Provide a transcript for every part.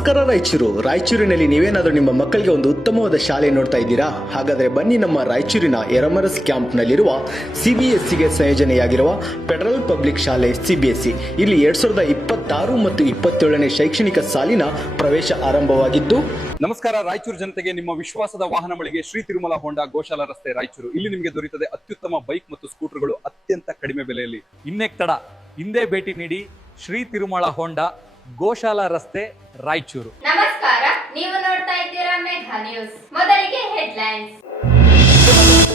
ನಮಸ್ಕಾರ ರಾಯಚೂರಿನಲ್ಲಿ ನೀವೇನಾದರೂ ನಿಮ್ಮ ಮಕ್ಕಳಿಗೆ ಒಂದು ಉತ್ತಮವಾದ ಶಾಲೆ ನೋಡ್ತಾ ಇದ್ದೀರಾ? ಹಾಗಾದರೆ ಬನ್ನಿ ನಮ್ಮ ರಾಯಚೂರಿನ ಎರಮರಸ್ ಕ್ಯಾಂಪ್ನಲ್ಲಿರುವ CBSEಗೆ ಸಂಯೋಜನೆಯಾಗಿರುವ ಫೆಡರಲ್ ಪಬ್ಲಿಕ್ ಶಾಲೆ CBSE. ಇಲ್ಲಿ 2026 ಮತ್ತು 27ನೇ ಶೈಕ್ಷಣಿಕ ಸಾಲಿನ ಪ್ರವೇಶ ಆರಂಭವಾಗಿದ್ದು. ನಮಸ್ಕಾರ ರಾಯಚೂರು ಜನತೆಗೆ, ನಿಮ್ಮ ವಿಶ್ವಾಸದ ವಾಹನ ಮಳಿಗೆ ಶ್ರೀ ತಿರುಮಲ ಹೋಂಡಾ ಗೋಶಾಲಾ ರಸ್ತೆ ರಾಯಚೂರು. ಇಲ್ಲಿ ನಿಮಗೆ ದೊರೆಯುತ್ತದೆ ಅತ್ಯುತ್ತಮ ಬೈಕ್ ಮತ್ತು ಸ್ಕೂಟರ್ಗಳು ಅತ್ಯಂತ ಕಡಿಮೆ ಬೆಲೆಯಲ್ಲಿ. ಇನ್ನೆಕ್ ತಡ, ಹಿಂದೆ ಭೇಟಿ ನೀಡಿ ಶ್ರೀ ತಿರುಮಲ ಹೋಂಡಾ ಗೋಶಾಲಾ ರಸ್ತೆ ರಾಯಚೂರು. ನಮಸ್ಕಾರ, ನೀವು ನೋಡ್ತಾ ಇದ್ದೀರಾ ಮೆಗಾ ನ್ಯೂಸ್. ಮೊದಲಿಗೆ ಹೆಡ್ಲೈನ್ಸ್.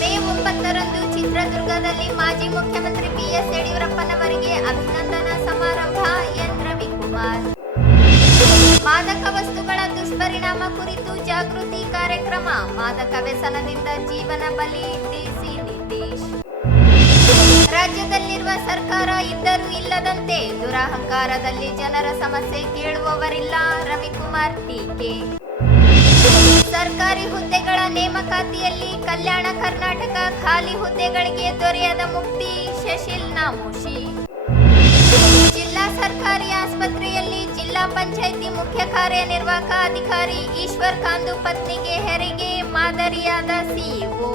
ಮೇ 9ರಂದು ಚಿತ್ರದುರ್ಗದಲ್ಲಿ ಮಾಜಿ ಮುಖ್ಯಮಂತ್ರಿ BS ಯಡಿಯೂರಪ್ಪನವರಿಗೆ ಅಭಿನಂದನಾ ಸಮಾರಂಭ. ಎನ್ ರವಿಕುಮಾರ್. ಮಾದಕ ವಸ್ತುಗಳ ದುಷ್ಪರಿಣಾಮ ಕುರಿತು ಜಾಗೃತಿ ಕಾರ್ಯಕ್ರಮ. ಮಾದಕ ವ್ಯಸನದಿಂದ ಜೀವನ ಬಲಿ. DC ನಿತೀಶ್. ರಾಜ್ಯದಲ್ಲಿರುವ ಸರ್ಕಾರ ಇದ್ದರೂ ಇಲ್ಲದಂತೆ, ದುರಹಂಕಾರದಲ್ಲಿ ಜನರ ಸಮಸ್ಯೆ ಕೇಳುವವರಿಲ್ಲ. ರವಿಕುಮಾರ್ ಟೀಕೆ. ಸರ್ಕಾರಿ ಹುದ್ದೆಗಳ ನೇಮಕಾತಿಯಲ್ಲಿ ಕಲ್ಯಾಣ ಕರ್ನಾಟಕ ಖಾಲಿ ಹುದ್ದೆಗಳಿಗೆ ದೊರೆಯದ ಮುಕ್ತಿ. ಶಶಿಲ್ ನಾಮೋಶಿ. ಜಿಲ್ಲಾ ಸರ್ಕಾರಿ ಆಸ್ಪತ್ರೆಯಲ್ಲಿ ಜಿಲ್ಲಾ ಪಂಚಾಯಿತಿ ಮುಖ್ಯ ಕಾರ್ಯನಿರ್ವಾಹಕ ಅಧಿಕಾರಿ ಈಶ್ವರ್ ಕಾಂದು ಪತ್ನಿಗೆ ಹೆರಿಗೆ ಮಾದರಿಯಾದ CEO.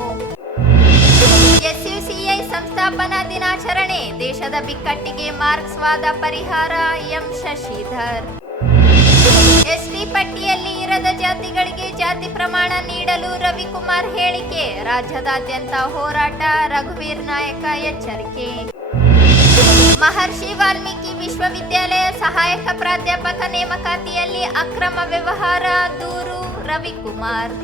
SUCI ಸಂಸ್ಥಾಪನಾ ದಿನಾಚರಣೆ. ದೇಶದ ಬಿಕ್ಕಟ್ಟಿಗೆ ಮಾರ್ಕ್ಸ್ವಾದ ಪರಿಹಾರ. ಎಂ ಶಶಿಧರ್. ST ಪಟ್ಟಿಯಲ್ಲಿ ಇರದ ಜಾತಿಗಳಿಗೆ ಜಾತಿ ಪ್ರಮಾಣ ನೀಡಲು ರವಿಕುಮಾರ್ ಹೇಳಿಕೆ. ರಾಜ್ಯದಾದ್ಯಂತ ಹೋರಾಟ. ರಘುವೀರ್ ನಾಯಕ ಎಚ್ಚರಿಕೆ. ಮಹರ್ಷಿ ವಾಲ್ಮೀಕಿ ವಿಶ್ವವಿದ್ಯಾಲಯ ಸಹಾಯಕ ಪ್ರಾಧ್ಯಾಪಕ ನೇಮಕಾತಿಯಲ್ಲಿ ಅಕ್ರಮ ವ್ಯವಹಾರ. ದೂರು. ರವಿಕುಮಾರ್.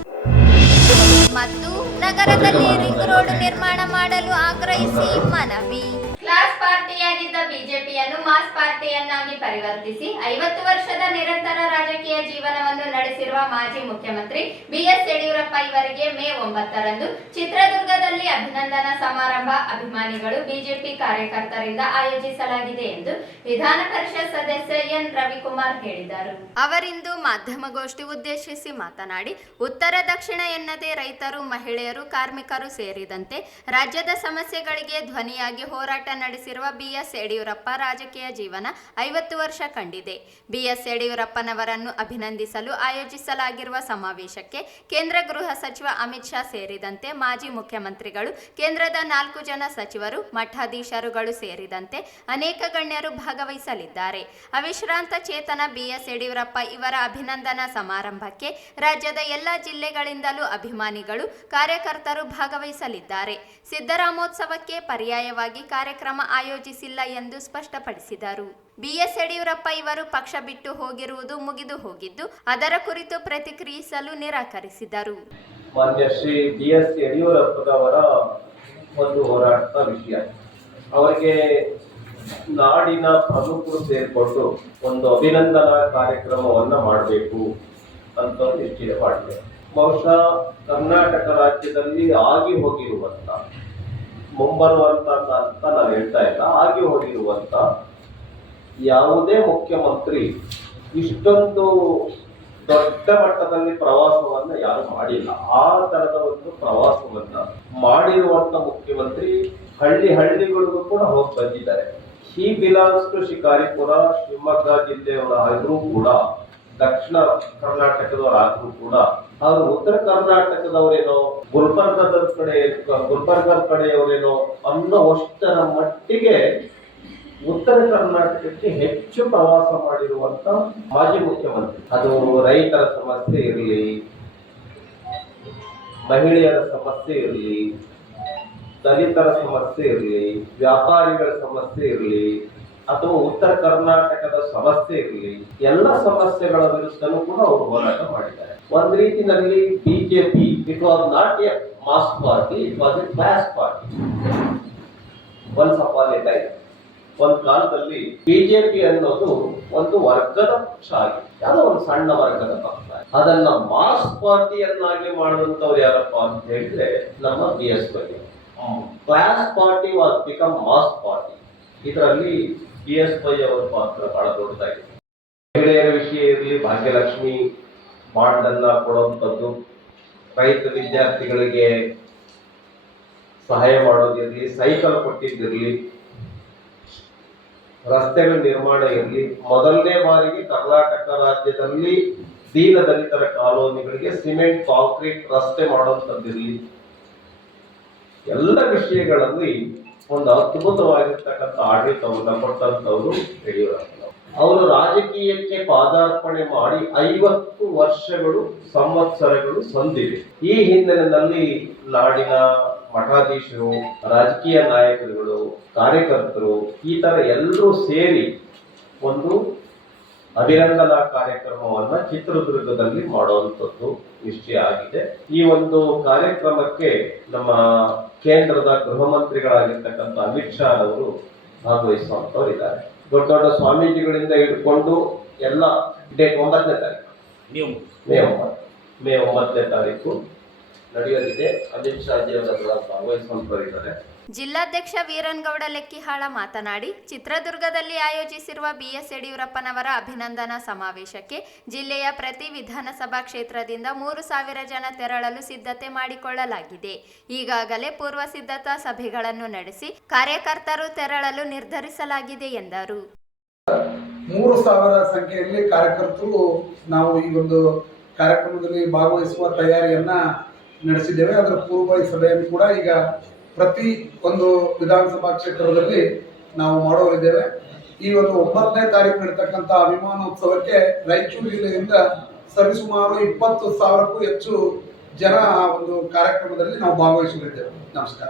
ಮತ್ತು ನಗರದಲ್ಲಿ ರಿಂಗ್ ರೋಡ್ ನಿರ್ಮಾಣ ಮಾಡಲು ಆಗ್ರಹಿಸಿ ಮನವಿ. ಕ್ಲಾಸ್ ಪಾರ್ಟಿಯಾಗಿದ್ದ ಬಿಜೆಪಿಯನ್ನು ಮಾಸ್ ಪಾರ್ಟಿಯನ್ನಾಗಿ ಪರಿವರ್ತಿಸಿ 50 ವರ್ಷದ ನಿರಂತರ ರಾಜಕೀಯ ಜೀವನವನ್ನು ನಡೆಸಿರುವ ಮಾಜಿ ಮುಖ್ಯಮಂತ್ರಿ BS ಯಡಿಯೂರಪ್ಪ ಇವರಿಗೆ ಮೇ 9ರಂದು ಚಿತ್ರದುರ್ಗದಲ್ಲಿ ಅಭಿನಂದನಾ ಸಮಾರಂಭ ಅಭಿಮಾನಿಗಳು ಬಿಜೆಪಿ ಕಾರ್ಯಕರ್ತರಿಂದ ಆಯೋಜಿಸಲಾಗಿದೆ ಎಂದು ವಿಧಾನ ಪರಿಷತ್ ಸದಸ್ಯ ಎನ್ ರವಿಕುಮಾರ್ ಹೇಳಿದರು. ಅವರಿಂದು ಮಾಧ್ಯಮಗೋಷ್ಠಿ ಉದ್ದೇಶಿಸಿ ಮಾತನಾಡಿ, ಉತ್ತರ ದಕ್ಷಿಣ ಎನ್ನದೇ ರೈತರು, ಮಹಿಳೆಯರು, ಕಾರ್ಮಿಕರು ಸೇರಿದಂತೆ ರಾಜ್ಯದ ಸಮಸ್ಯೆಗಳಿಗೆ ಧ್ವನಿಯಾಗಿ ಹೋರಾಟ ನಡೆಸಿರುವ BS ಯಡಿಯೂರಪ್ಪ ರಾಜಕೀಯ ಜೀವನ 50 ವರ್ಷ ಕಂಡಿದೆ. BS ಯಡಿಯೂರಪ್ಪನವರನ್ನು ಅಭಿನಂದಿಸಲು ಆಯೋಜಿಸಲಾಗಿರುವ ಸಮಾವೇಶಕ್ಕೆ ಕೇಂದ್ರ ಗೃಹ ಸಚಿವ ಅಮಿತ್ ಶಾ ಸೇರಿದಂತೆ ಮಾಜಿ ಮುಖ್ಯಮಂತ್ರಿಗಳು, ಕೇಂದ್ರದ 4 ಜನ ಸಚಿವರು, ಮಠಾಧೀಶರುಗಳು ಸೇರಿದಂತೆ ಅನೇಕ ಗಣ್ಯರು ಭಾಗವಹಿಸಲಿದ್ದಾರೆ. ಅವಿಶ್ರಾಂತ ಚೇತನ BS ಯಡಿಯೂರಪ್ಪ ಇವರ ಅಭಿನಂದನಾ ಸಮಾರಂಭಕ್ಕೆ ರಾಜ್ಯದ ಎಲ್ಲ ಜಿಲ್ಲೆಗಳಿಂದಲೂ ಅಭಿಮಾನಿಗಳು, ಕಾರ್ಯಕರ್ತರು ಭಾಗವಹಿಸಲಿದ್ದಾರೆ. ಸಿದ್ದರಾಮೋತ್ಸವಕ್ಕೆ ಪರ್ಯಾಯವಾಗಿ ಕಾರ್ಯಕ್ರಮ ಆಯೋಜಿಸಿಲ್ಲ ಎಂದು ಸ್ಪಷ್ಟಪಡಿಸಿದರು. BS ಯಡಿಯೂರಪ್ಪ ಇವರು ಪಕ್ಷ ಬಿಟ್ಟು ಹೋಗಿರುವುದು ಮುಗಿದು ಹೋಗಿದ್ದು, ಅದರ ಕುರಿತು ಪ್ರತಿಕ್ರಿಯಿಸಲು ನಿರಾಕರಿಸಿದರು. ಮಾನ್ಯ ಶ್ರೀ BS ಯಡಿಯೂರಪ್ಪನವರ ಒಂದು ಹೋರಾಟದ ವಿಷಯ, ಅವರಿಗೆ ನಾಡಿನ ಪ್ರಮುಖರು ಸೇರಿಕೊಂಡು ಒಂದು ಅಭಿನಂದನಾ ಕಾರ್ಯಕ್ರಮವನ್ನ ಮಾಡಬೇಕು ಅಂತ ನಿಶ್ಚಯ ಮಾಡಿದೆ. ಬಹುಶಃ ಕರ್ನಾಟಕ ರಾಜ್ಯದಲ್ಲಿ ಆಗಿ ಹೋಗಿರುವಂತ, ಮುಂಬರುವಂತ ಅಂತ ನಾನು ಹೇಳ್ತಾ ಇಲ್ಲ, ಆಗಿ ಹೋಗಿರುವಂತ ಯಾವುದೇ ಮುಖ್ಯಮಂತ್ರಿ ಇಷ್ಟೊಂದು ದೊಡ್ಡ ಮಟ್ಟದಲ್ಲಿ ಪ್ರವಾಸವನ್ನ ಯಾರು ಮಾಡಿಲ್ಲ. ಆ ತರದ ಒಂದು ಪ್ರವಾಸವನ್ನ ಮಾಡಿರುವಂತ ಮುಖ್ಯಮಂತ್ರಿ ಹಳ್ಳಿಗಳಿಗೂ ಕೂಡ ಹೋಗಿ ಬಂದಿದ್ದಾರೆ. ಹಿ ಬಿಲಾಂಗ್ಸ್ ಟು ಶಿಕಾರಿಪುರ, ಶಿವಮೊಗ್ಗ ಜಿಲ್ಲೆಯವರಾದ್ರೂ ಕೂಡ, ದಕ್ಷಿಣ ಕರ್ನಾಟಕದವರಾದ್ರೂ ಕೂಡ, ಅವರು ಉತ್ತರ ಕರ್ನಾಟಕದವರೇನೋ, ಗುಲ್ಬರ್ಗದ ಕಡೆಯವರೇನೋ ಅನ್ನೋಷ್ಟರ ಮಟ್ಟಿಗೆ ಉತ್ತರ ಕರ್ನಾಟಕಕ್ಕೆ ಹೆಚ್ಚು ಪ್ರವಾಸ ಮಾಡಿರುವಂತ ಮಾಜಿ ಮುಖ್ಯಮಂತ್ರಿ. ಅದು ರೈತರ ಸಮಸ್ಯೆ ಇರಲಿ, ಮಹಿಳೆಯರ ಸಮಸ್ಯೆ ಇರಲಿ, ದಲಿತರ ಸಮಸ್ಯೆ ಇರಲಿ, ವ್ಯಾಪಾರಿಗಳ ಸಮಸ್ಯೆ ಇರಲಿ, ಅಥವಾ ಉತ್ತರ ಕರ್ನಾಟಕದ ಸಮಸ್ಯೆ ಇರಲಿ, ಎಲ್ಲ ಸಮಸ್ಯೆಗಳ ವಿರುದ್ಧನೂ ಕೂಡ ಅವರು ಹೋರಾಟ ಮಾಡಿದ್ದಾರೆ. ಒಂದ್ ರೀತಿಯಲ್ಲಿ BJP it was not a mass party, it was a class party. Once upon a time, ಒಂದ್ ಕಾಲದಲ್ಲಿ ಬಿಜೆಪಿ ಅನ್ನೋದು ಒಂದು ವರ್ಗದ ಪಕ್ಷ ಆಗಿದೆ, ಯಾವುದೋ ಒಂದು ಸಣ್ಣ ವರ್ಗದ ಪಕ್ಷ. ಅದನ್ನ ಮಾಸ್ ಪಾರ್ಟಿಯನ್ನಾಗಿ ಮಾಡುವಂತವ್ರು ಯಾರಪ್ಪ ಅಂತ ಹೇಳಿದ್ರೆ ನಮ್ಮ BS ಬಗ್ಗೆ. Class party was become mass party. ಇದರಲ್ಲಿ BS ಅವರ ಪಾತ್ರ ಬಹಳ ದೊಡ್ಡದಾಗಿದೆ. ಮಹಿಳೆಯರ ವಿಷಯ ಇರಲಿ, ಭಾಗ್ಯಲಕ್ಷ್ಮಿ ಬಾಂಡ್ ಅನ್ನ ಕೊಡುವಂಥದ್ದು, ರೈತ ವಿದ್ಯಾರ್ಥಿಗಳಿಗೆ ಸಹಾಯ ಮಾಡೋದಿರಲಿ, ಸೈಕಲ್ ಕೊಟ್ಟಿದ್ದಿರಲಿ, ರಸ್ತೆಗಳ ನಿರ್ಮಾಣ ಇರಲಿ, ಮೊದಲನೇ ಬಾರಿಗೆ ಕರ್ನಾಟಕ ರಾಜ್ಯದಲ್ಲಿ ದೀನ ದಲಿತರ ಕಾಲೋನಿಗಳಿಗೆ ಸಿಮೆಂಟ್ ಕಾಂಕ್ರೀಟ್ ರಸ್ತೆ ಮಾಡುವಂಥದ್ದಿರಲಿ, ಎಲ್ಲ ವಿಷಯಗಳಲ್ಲಿ ಒಂದು ಅದ್ಭುತವಾಗಿರ್ತಕ್ಕಂಥ ಆಡಳಿತವನ್ನು ಕೊಟ್ಟಂತವರು ಯಡಿಯೂರಪ್ಪ. ಅವರು ರಾಜಕೀಯಕ್ಕೆ ಪಾದಾರ್ಪಣೆ ಮಾಡಿ 50 ವರ್ಷಗಳು ಸಂವತ್ಸರಗಳು ಸಂದಿವೆ. ಈ ಹಿನ್ನೆಲೆಯಲ್ಲಿ ನಾಡಿನ ಮಠಾಧೀಶರು, ರಾಜಕೀಯ ನಾಯಕರುಗಳು, ಕಾರ್ಯಕರ್ತರು ಈ ತರ ಎಲ್ಲರೂ ಸೇರಿ ಒಂದು ಅಭಿನಂದನಾ ಕಾರ್ಯಕ್ರಮವನ್ನ ಚಿತ್ರದುರ್ಗದಲ್ಲಿ ಮಾಡುವಂಥದ್ದು ನಿಶ್ಚಯ ಆಗಿದೆ. ಈ ಒಂದು ಕಾರ್ಯಕ್ರಮಕ್ಕೆ ನಮ್ಮ ಕೇಂದ್ರದ ಗೃಹ ಮಂತ್ರಿಗಳಾಗಿರ್ತಕ್ಕಂಥ ಅಮಿತ್ ಶಾ ಅವರು ಭಾಗವಹಿಸುವಂತವ್ರು ಇದ್ದಾರೆ. ದೊಡ್ಡ ದೊಡ್ಡ ಸ್ವಾಮೀಜಿಗಳಿಂದ ಹಿಡ್ಕೊಂಡು ಎಲ್ಲ ಡೇಟ್ 9ನೇ ತಾರೀಕು ಮೇ 9ನೇ ತಾರೀಕು ನಡೆಯಲಿದೆ. ಅಮಿತ್ ಶಾ ಜಿ ಅವರ ಭಾಗವಹಿಸುವಂತವರಿದ್ದಾರೆ. ಜಿಲ್ಲಾಧ್ಯಕ್ಷ ವೀರನಗೌಡ ಲೆಕ್ಕಿಹಾಳ ಮಾತನಾಡಿ, ಚಿತ್ರದುರ್ಗದಲ್ಲಿ ಆಯೋಜಿಸಿರುವ ಬಿಎಸ್ ಯಡಿಯೂರಪ್ಪನವರ ಅಭಿನಂದನಾ ಸಮಾವೇಶಕ್ಕೆ ಜಿಲ್ಲೆಯ ಪ್ರತಿ ವಿಧಾನಸಭಾ ಕ್ಷೇತ್ರದಿಂದ 3,000 ಜನ ತೆರಳಲು ಸಿದ್ಧತೆ ಮಾಡಿಕೊಳ್ಳಲಾಗಿದೆ. ಈಗಾಗಲೇ ಪೂರ್ವ ಸಿದ್ಧತಾ ಸಭೆಗಳನ್ನು ನಡೆಸಿ ಕಾರ್ಯಕರ್ತರು ತೆರಳಲು ನಿರ್ಧರಿಸಲಾಗಿದೆ ಎಂದರು. 3,000 ಸಂಖ್ಯೆಯಲ್ಲಿ ಕಾರ್ಯಕರ್ತರು ನಾವು ಈ ಒಂದು ಕಾರ್ಯಕ್ರಮದಲ್ಲಿ ಭಾಗವಹಿಸುವ ತಯಾರಿಯನ್ನ ನಡೆಸಿದ್ದೇವೆ. ಅದರ ಪೂರ್ವ ಸಭೆಯನ್ನು ಕೂಡ ಈಗ ಪ್ರತಿ ಒಂದು ವಿಧಾನಸಭಾ ಕ್ಷೇತ್ರದಲ್ಲಿ ನಾವು ಮಾಡೋರಿದ್ದೇವೆ. ಈ ಒಂದು 9ನೇ ತಾರೀಕು ನಡೀತಕ್ಕಂಥ ಅಭಿಮಾನೋತ್ಸವಕ್ಕೆ ರಾಯಚೂರು ಜಿಲ್ಲೆಯಿಂದ ಸರಿಸುಮಾರು 20,000ಕ್ಕೂ ಹೆಚ್ಚು ಜನ ಆ ಒಂದು ಕಾರ್ಯಕ್ರಮದಲ್ಲಿ ನಾವು ಭಾಗವಹಿಸಲಿದ್ದೇವೆ. ನಮಸ್ಕಾರ.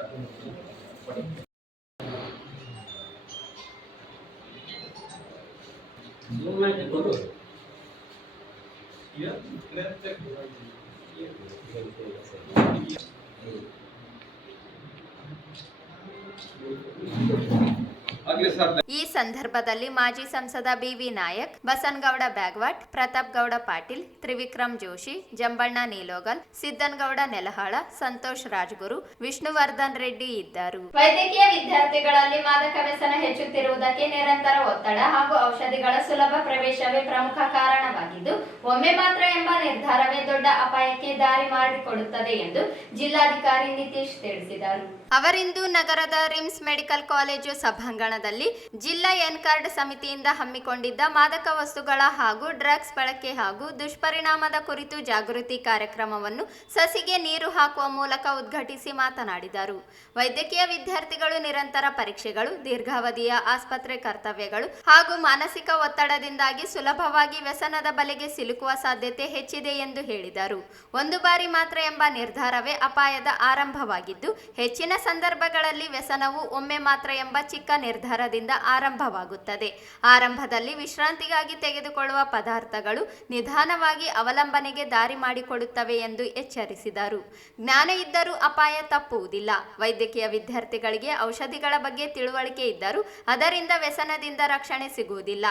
ಈ ಸಂದರ್ಭದಲ್ಲಿ ಮಾಜಿ ಸಂಸದ ಬಿವಿ ನಾಯಕ್, ಬಸನಗೌಡ ಬ್ಯಾಗವಾಟ್, ಪ್ರತಾಪ್ ಗೌಡ ಪಾಟೀಲ್, ತ್ರಿವಿಕ್ರಮ್ ಜೋಶಿ, ಜಂಬಣ್ಣ ನೀಲೋಗಲ್, ಸಿದ್ದನಗೌಡ ನೆಲಹಾಳ, ಸಂತೋಷ್ ರಾಜ್ಗುರು, ವಿಷ್ಣುವರ್ಧನ್ ರೆಡ್ಡಿ ಇದ್ದರು. ವೈದ್ಯಕೀಯ ವಿದ್ಯಾರ್ಥಿಗಳಲ್ಲಿ ಮಾದಕ ವ್ಯಸನ ಹೆಚ್ಚುತ್ತಿರುವುದಕ್ಕೆ ನಿರಂತರ ಒತ್ತಡ ಹಾಗೂ ಔಷಧಿಗಳ ಸುಲಭ ಪ್ರವೇಶವೇ ಪ್ರಮುಖ ಕಾರಣವಾಗಿದ್ದು, ಒಮ್ಮೆ ಮಾತ್ರ ಎಂಬ ನಿರ್ಧಾರವೇ ದೊಡ್ಡ ಅಪಾಯಕ್ಕೆ ದಾರಿ ಮಾಡಿಕೊಡುತ್ತದೆ ಎಂದು ಜಿಲ್ಲಾಧಿಕಾರಿ ನಿತೀಶ್ ತಿಳಿಸಿದರು. ಅವರಿಂದು ನಗರದ ರಿಮ್ಸ್ ಮೆಡಿಕಲ್ ಕಾಲೇಜು ಸಭಾಂಗಣದಲ್ಲಿ ಜಿಲ್ಲಾ ಎನ್ಕಾರ್ಡ್ ಸಮಿತಿಯಿಂದ ಹಮ್ಮಿಕೊಂಡಿದ್ದ ಮಾದಕ ವಸ್ತುಗಳ ಹಾಗೂ ಡ್ರಗ್ಸ್ ಬಳಕೆ ಹಾಗೂ ದುಷ್ಪರಿಣಾಮದ ಕುರಿತು ಜಾಗೃತಿ ಕಾರ್ಯಕ್ರಮವನ್ನು ಸಸಿಗೆ ನೀರು ಹಾಕುವ ಮೂಲಕ ಉದ್ಘಾಟಿಸಿ ಮಾತನಾಡಿದರು. ವೈದ್ಯಕೀಯ ವಿದ್ಯಾರ್ಥಿಗಳು ನಿರಂತರ ಪರೀಕ್ಷೆಗಳು, ದೀರ್ಘಾವಧಿಯ ಆಸ್ಪತ್ರೆ ಕರ್ತವ್ಯಗಳು ಹಾಗೂ ಮಾನಸಿಕ ಒತ್ತಡದಿಂದಾಗಿ ಸುಲಭವಾಗಿ ವ್ಯಸನದ ಬಲೆಗೆ ಸಿಲುಕುವ ಸಾಧ್ಯತೆ ಹೆಚ್ಚಿದೆ ಎಂದು ಹೇಳಿದರು. ಒಂದು ಬಾರಿ ಮಾತ್ರ ಎಂಬ ನಿರ್ಧಾರವೇ ಅಪಾಯದ ಆರಂಭವಾಗಿದ್ದು, ಹೆಚ್ಚಿನ ಸಂದರ್ಭಗಳಲ್ಲಿ ವ್ಯಸನವು ಒಮ್ಮೆ ಮಾತ್ರ ಎಂಬ ಚಿಕ್ಕ ನಿರ್ಧಾರದಿಂದ ಆರಂಭವಾಗುತ್ತದೆ. ಆರಂಭದಲ್ಲಿ ವಿಶ್ರಾಂತಿಗಾಗಿ ತೆಗೆದುಕೊಳ್ಳುವ ಪದಾರ್ಥಗಳು ನಿಧಾನವಾಗಿ ಅವಲಂಬನೆಗೆ ದಾರಿ ಮಾಡಿಕೊಡುತ್ತವೆ ಎಂದು ಎಚ್ಚರಿಸಿದರು. ಜ್ಞಾನ ಇದ್ದರೂ ಅಪಾಯ ತಪ್ಪುವುದಿಲ್ಲ. ವೈದ್ಯಕೀಯ ವಿದ್ಯಾರ್ಥಿಗಳಿಗೆ ಔಷಧಿಗಳ ಬಗ್ಗೆ ತಿಳುವಳಿಕೆ ಇದ್ದರೂ ಅದರಿಂದ ವ್ಯಸನದಿಂದ ರಕ್ಷಣೆ ಸಿಗುವುದಿಲ್ಲ.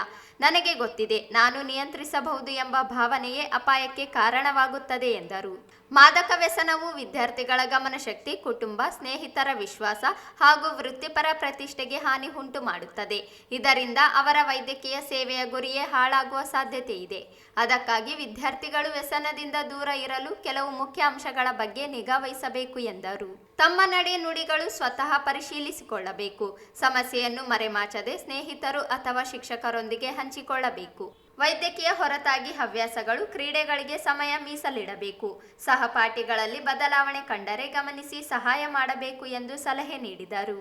ನನಗೆ ಗೊತ್ತಿದೆ, ನಾನು ನಿಯಂತ್ರಿಸಬಹುದು ಎಂಬ ಭಾವನೆಯೇ ಅಪಾಯಕ್ಕೆ ಕಾರಣವಾಗುತ್ತದೆ ಎಂದರು. ಮಾದಕ ವ್ಯಸನವು ವಿದ್ಯಾರ್ಥಿಗಳ ಗಮನಶಕ್ತಿ, ಕುಟುಂಬ, ಸ್ನೇಹಿತರ ವಿಶ್ವಾಸ ಹಾಗೂ ವೃತ್ತಿಪರ ಪ್ರತಿಷ್ಠೆಗೆ ಹಾನಿ ಉಂಟು ಮಾಡುತ್ತದೆ. ಇದರಿಂದ ಅವರ ವೈದ್ಯಕೀಯ ಸೇವೆಯ ಗುರಿಯೇ ಹಾಳಾಗುವ ಸಾಧ್ಯತೆ ಇದೆ. ಅದಕ್ಕಾಗಿ ವಿದ್ಯಾರ್ಥಿಗಳು ವ್ಯಸನದಿಂದ ದೂರ ಇರಲು ಕೆಲವು ಮುಖ್ಯ ಅಂಶಗಳ ಬಗ್ಗೆ ನಿಗಾ ವಹಿಸಬೇಕು ಎಂದರು. ತಮ್ಮ ನಡೆ ನುಡಿಗಳು ಸ್ವತಃ ಪರಿಶೀಲಿಸಿಕೊಳ್ಳಬೇಕು. ಸಮಸ್ಯೆಯನ್ನು ಮರೆಮಾಚದೆ ಸ್ನೇಹಿತರು ಅಥವಾ ಶಿಕ್ಷಕರೊಂದಿಗೆ ಹಂಚಿಕೊಳ್ಳಬೇಕು. ವೈದ್ಯಕೀಯ ಹೊರತಾಗಿ ಹವ್ಯಾಸಗಳು, ಕ್ರೀಡೆಗಳಿಗೆ ಸಮಯ ಮೀಸಲಿಡಬೇಕು. ಸಹಪಾಠಿಗಳಲ್ಲಿ ಬದಲಾವಣೆ ಕಂಡರೆ ಗಮನಿಸಿ ಸಹಾಯ ಮಾಡಬೇಕು ಎಂದು ಸಲಹೆ ನೀಡಿದರು.